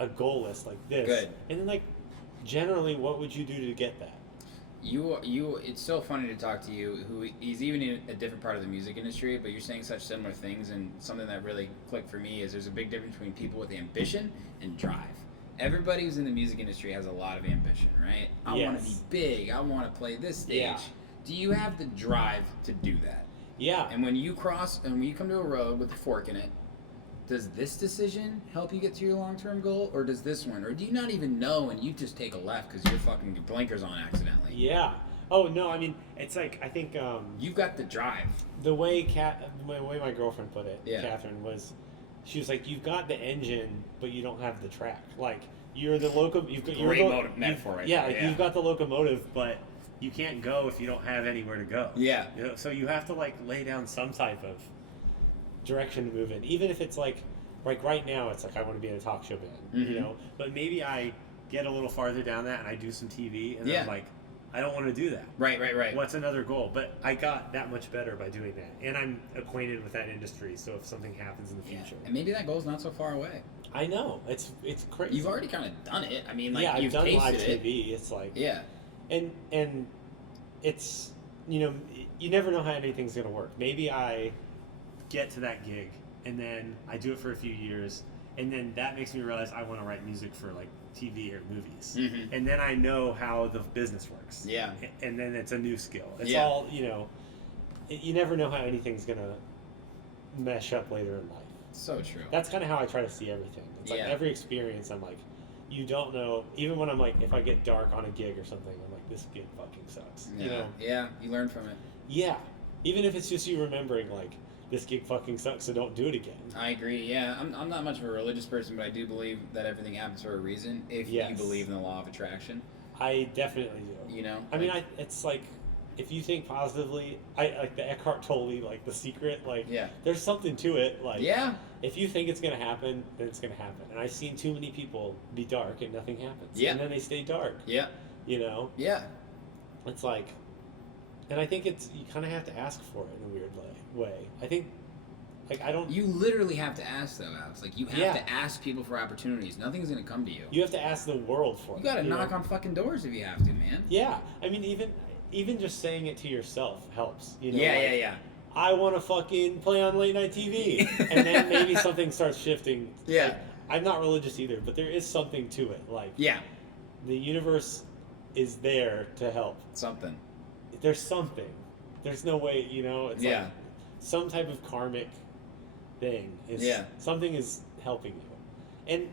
a goal list like this. Good. And then generally, what would you do to get that? You. It's so funny to talk to you, who is even in a different part of the music industry, but you're saying such similar things, and something that really clicked for me is there's a big difference between people with ambition and drive. Everybody who's in the music industry has a lot of ambition, right? I want to be Yes. big. I want to play this stage. Yeah. Do you have the drive to do that? Yeah. And when you come to a road with a fork in it, does this decision help you get to your long-term goal, or does this one? Or do you not even know and you just take a left because your fucking blinkers on accidentally? Yeah. Oh no, I mean it's I think You've got the drive. the way my girlfriend put it, Yeah. Catherine, was she was like, you've got the engine, but you don't have the track. Like, you're the locomotive. Metaphor right yeah, there. like, you've got the locomotive, but you can't go if you don't have anywhere to go. Yeah. You know, so you have to like lay down some type of direction to move in, even if it's like right now it's like I want to be in a talk show band, you know. But maybe I get a little farther down that and I do some TV, and then I'm like, I don't want to do that. Right. What's another goal? But I got that much better by doing that, and I'm acquainted with that industry. So if something happens in the future, and maybe that goal's not so far away. I know it's crazy. You've already kind of done it. I mean, like, yeah, you've I've done live tasted TV. It's like and it's, you know, you never know how anything's gonna work. Maybe I get to that gig and then I do it for a few years, and then that makes me realize I want to write music for like TV or movies, and then I know how the business works. Yeah, and then it's a new skill. It's all, you know. You never know how anything's gonna mesh up later in life. So true. That's kind of how I try to see everything. It's like every experience, I'm like, you don't know. Even when I'm like, if I get dark on a gig or something, I'm like, this gig fucking sucks. Yeah. You know? Yeah, you learn from it. Yeah. Even if it's just you remembering, like, this gig fucking sucks, so don't do it again. I agree. Yeah, I'm not much of a religious person, but I do believe that everything happens for a reason. If you believe in the law of attraction, I definitely do. You know, I mean, it's like, if you think positively, I like the Eckhart Tolle, like The Secret, like, there's something to it. Like, if you think it's gonna happen, then it's gonna happen. And I've seen too many people be dark and nothing happens. And then they stay dark. Yeah. You know. Yeah. It's like, and I think it's, you kind of have to ask for it in a weird way. I think, like, I don't. You literally have to ask, though, Alex. Like, you have to ask people for opportunities. Nothing's gonna come to you. You have to ask the world for it. You gotta knock on fucking doors if you have to, man. Yeah. I mean, even just saying it to yourself helps. You know. Yeah. I want to fucking play on late night TV, and then maybe something starts shifting. Yeah. Like, I'm not religious either, but there is something to it. Like, the universe is there to help. Something. There's something. There's no way, you know. It's like some type of karmic thing. Something is helping you, and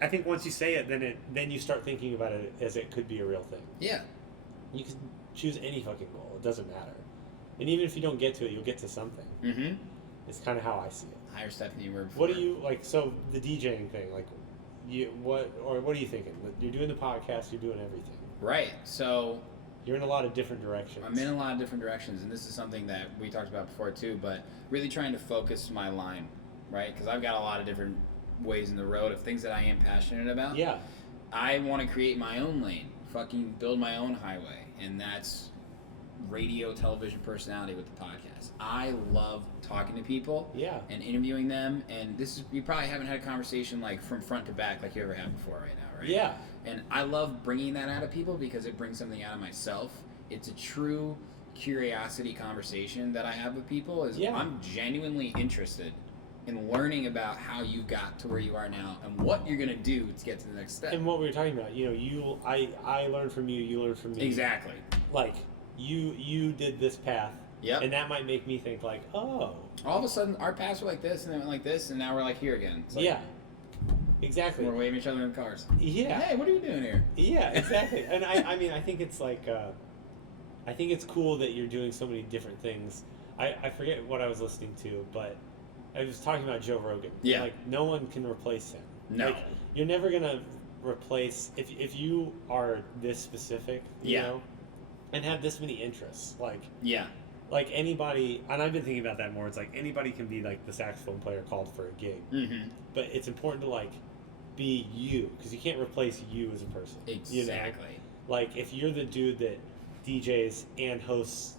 I think once you say it, then you start thinking about it as it could be a real thing. Yeah. You can choose any fucking goal. It doesn't matter. And even if you don't get to it, you'll get to something. Mm-hmm. It's kind of how I see it. Higher step than you were before. What do you, like, so the DJing thing, like, what are you thinking? You're doing the podcast, you're doing everything. Right. So you're in a lot of different directions. I'm in a lot of different directions, and this is something that we talked about before too, but really trying to focus my line, right? Because I've got a lot of different ways in the road of things that I am passionate about. Yeah. I want to create my own lane, fucking build my own highway, and that's radio, television personality with the podcast. I love talking to people and interviewing them, and this is, you probably haven't had a conversation like from front to back like you ever have before right now, right? Yeah. And I love bringing that out of people because it brings something out of myself. It's a true curiosity conversation that I have with people. I'm genuinely interested in learning about how you got to where you are now and what you're going to do to get to the next step. And what we were talking about, you know, I learned from you, you learned from me. Exactly. Like, you did this path. Yep. And that might make me think like, oh. All of a sudden, our paths were like this, and then went like this, and now we're like here again. It's like, exactly. We're waving each other in cars. Yeah. Hey, what are you doing here? Yeah, exactly. And I mean, I think it's like, I think it's cool that you're doing so many different things. I forget what I was listening to, but I was talking about Joe Rogan. Yeah. Like, no one can replace him. No. Like, you're never gonna replace, if you are this specific, you know, and have this many interests, like. Yeah. Like anybody, and I've been thinking about that more. It's like anybody can be like the saxophone player called for a gig, but it's important to like be you, because you can't replace you as a person. Exactly. You know? Like if you're the dude that DJs and hosts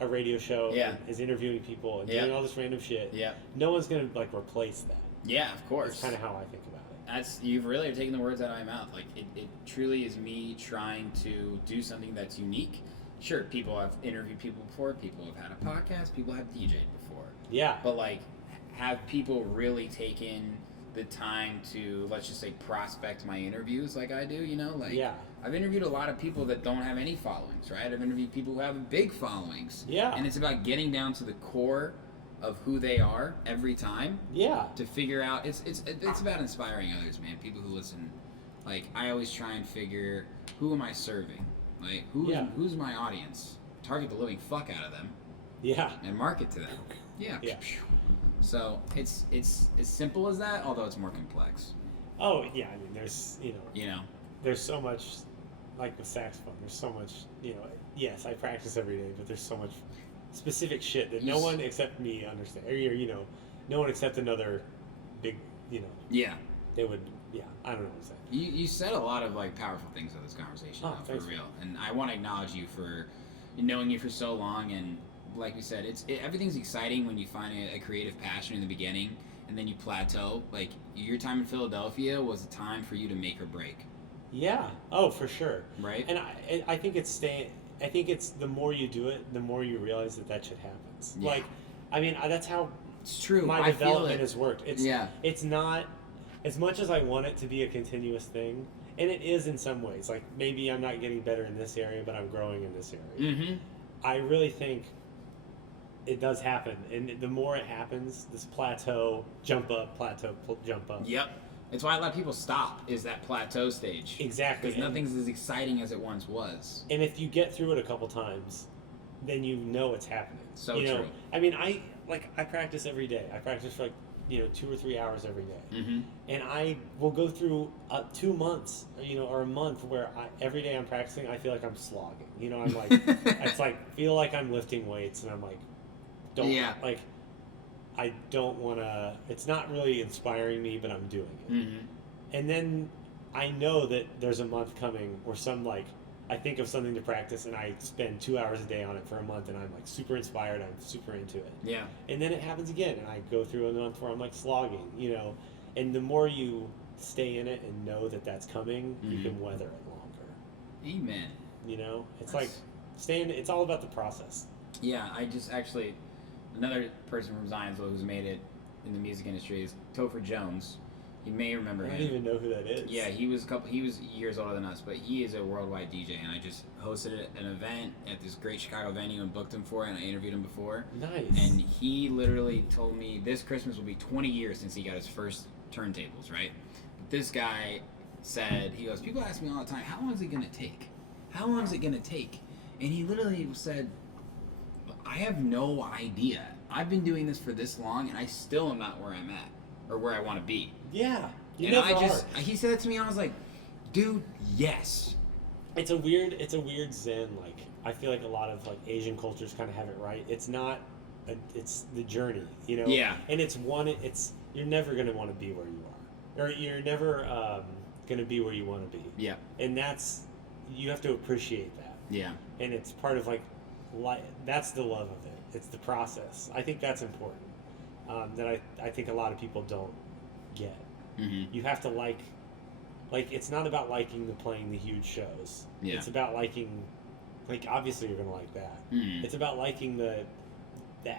a radio show, and is interviewing people and doing all this random shit, no one's gonna like replace that. Yeah, of course. That's kind of how I think about it. You've really taken the words out of my mouth. Like it truly is me trying to do something that's unique. Sure, people have interviewed people before, people have had a podcast, people have DJ'd before. Yeah. But, like, have people really taken the time to, let's just say, prospect my interviews like I do, you know? Like, I've interviewed a lot of people that don't have any followings, right? I've interviewed people who have big followings. Yeah. And it's about getting down to the core of who they are every time. Yeah. To figure out, it's about inspiring others, man. People who listen. Like, I always try and figure, who am I serving? Like, who's my audience? Target the living fuck out of them. Yeah. And market to them. Yeah. So it's as simple as that, although it's more complex. Oh yeah, I mean, there's You know. there's so much, like with saxophone. There's so much, yes, I practice every day, but there's so much specific shit that no one except me understands. Or no one except another big, Yeah. they would. Yeah, I don't know what to say. You said a lot of like powerful things in this conversation, Oh, though, thanks. for real. And I want to acknowledge you for knowing you for so long. And like we said, everything's exciting when you find a creative passion in the beginning, and then you plateau. Like your time in Philadelphia was a time for you to make or break, Yeah. Oh, for sure. right? And I think it's I think it's the more you do it, the more you realize that shit happens. Yeah. Like, I mean, that's how It's true. my I feel development it. has worked. It's not as much as I want it to be a continuous thing, and it is in some ways. Like maybe I'm not getting better in this area, but I'm growing in this area. Mm-hmm. I really think it does happen, and the more it happens, this plateau, jump up, jump up. Yep. It's why a lot of people stop. Is that plateau stage? Exactly. Because nothing's as exciting as it once was. And if you get through it a couple times, then you know it's happening. So you know? true. I mean, I practice every day. I practice for 2 or 3 hours every day. Mm-hmm. And I will go through 2 months, or a month where every day I'm practicing, I feel like I'm slogging. I'm like, it's like, feel like I'm lifting weights, and I'm like, I don't want to, it's not really inspiring me, but I'm doing it. Mm-hmm. And then I know that there's a month coming where I think of something to practice and I spend 2 hours a day on it for a month, and I'm like super inspired, I'm super into it. Yeah. And then it happens again, and I go through a month where I'm like slogging, and the more you stay in it and know that that's coming, you can weather it longer. Amen. It's like it's all about the process. Yeah, I just actually, another person from Zionsville who's made it in the music industry is Topher Jones. You may remember I him. don't even know who that is. Yeah, he was years older than us, but he is a worldwide DJ, and I just hosted an event at this great Chicago venue and booked him for it, and I interviewed him before. Nice. And he literally told me this Christmas will be 20 years since he got his first turntables, right? But this guy said, he goes, people ask me all the time, how long is it going to take? How long is it going to take? And he literally said, I have no idea. I've been doing this for this long, and I still am not where I'm at, or where I want to be. Yeah. He said that to me, and I was like, dude, yes. It's a weird zen. Like, I feel like a lot of Asian cultures kind of have it right. It's not, it's the journey, Yeah. And you're never gonna want to be where you are, or you're never gonna be where you want to be. Yeah. And you have to appreciate that. Yeah. And it's part of that's the love of it. It's the process. I think that's important. That I think a lot of people don't get. Mm-hmm. You have to like it's not about liking playing the huge shows. Yeah. It's about liking, obviously you're gonna like that. Mm-hmm. It's about liking the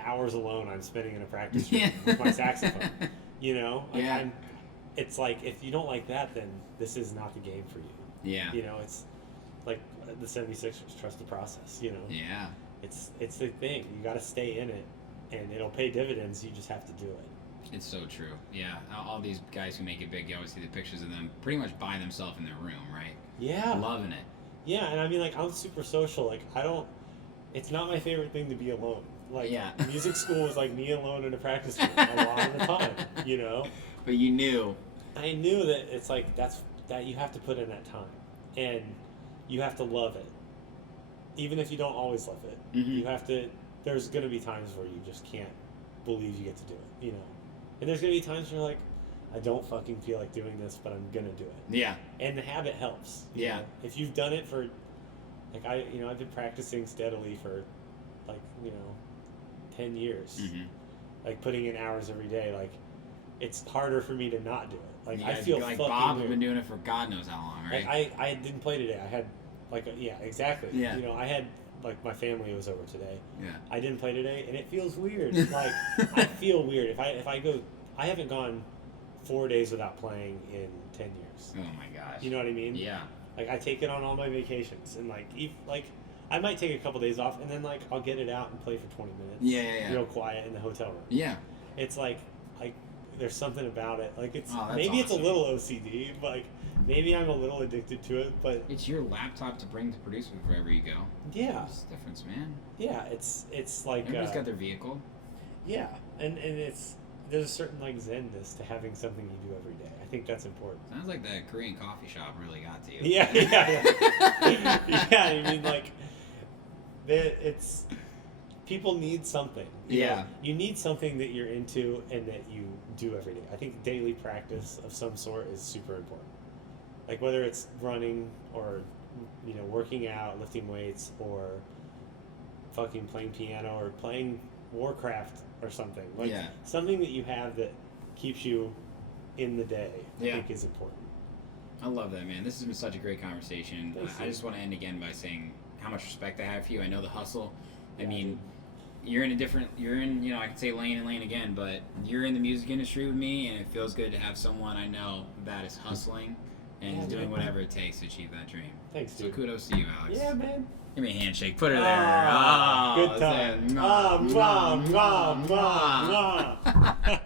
hours alone I'm spending in a practice room with my saxophone. Yeah. It's like, if you don't like that, then this is not the game for you. Yeah. It's like the 76ers, trust the process. Yeah. It's the thing. You got to stay in it, and it'll pay dividends. You just have to do it. It's so true. Yeah. All these guys who make it big, you always see the pictures of them pretty much by themselves in their room, right? Yeah. Loving it. Yeah, and I mean, I'm super social. It's not my favorite thing to be alone. Music school was me alone in a practice room a lot of the time, But you knew. I knew that it's that you have to put in that time, and you have to love it. Even if you don't always love it, Mm-hmm. you have to, there's going to be times where you just can't believe you get to do it, And there's going to be times where you're like, I don't fucking feel like doing this, but I'm going to do it. Yeah. And the habit helps. you Yeah. know? If you've done it for, I've been practicing steadily for 10 years. Mm-hmm. Putting in hours every day, it's harder for me to not do it. You I guys, feel like fucking Bob weird. have been doing it for God knows how long, right? I didn't play today. I had yeah, exactly. Yeah. I had my family was over today. Yeah. I didn't play today, and it feels weird. I feel weird if I go. I haven't gone 4 days without playing in 10 years. Oh my gosh. You know what I mean? Yeah. I take it on all my vacations, and I might take a couple days off, and then I'll get it out and play for 20 minutes. Yeah. Real quiet in the hotel room. Yeah. It's there's something about it. It's Oh, that's maybe it's a awesome. little OCD, but maybe I'm a little addicted to it. But It's your laptop to bring to produce with wherever you go. yeah, It's the difference, man. yeah, it's like Everybody's got their vehicle. yeah, and it's there's a certain like zenness to having something you do every day. I think that's important. Sounds like that Korean coffee shop really got to you. Yeah. Yeah, I mean, like, it's people need something. You know, you need something that you're into and that you do every day. I think daily practice of some sort is super important. Like whether it's running or working out, lifting weights, or fucking playing piano or playing Warcraft or something. Like something that you have that keeps you in the day, I think is important. I love that, man. This has been such a great conversation. I just want to end again by saying how much respect I have for you. I know the hustle. I mean, you're in, I could say lane and lane again, but you're in the music industry with me, and it feels good to have someone I know that is hustling and is doing whatever it takes to achieve that dream. Thanks, dude. So kudos to you, Alex. Yeah, man. Give me a handshake. Put her there. Good time. Mwah, mwah, mwah, mwah.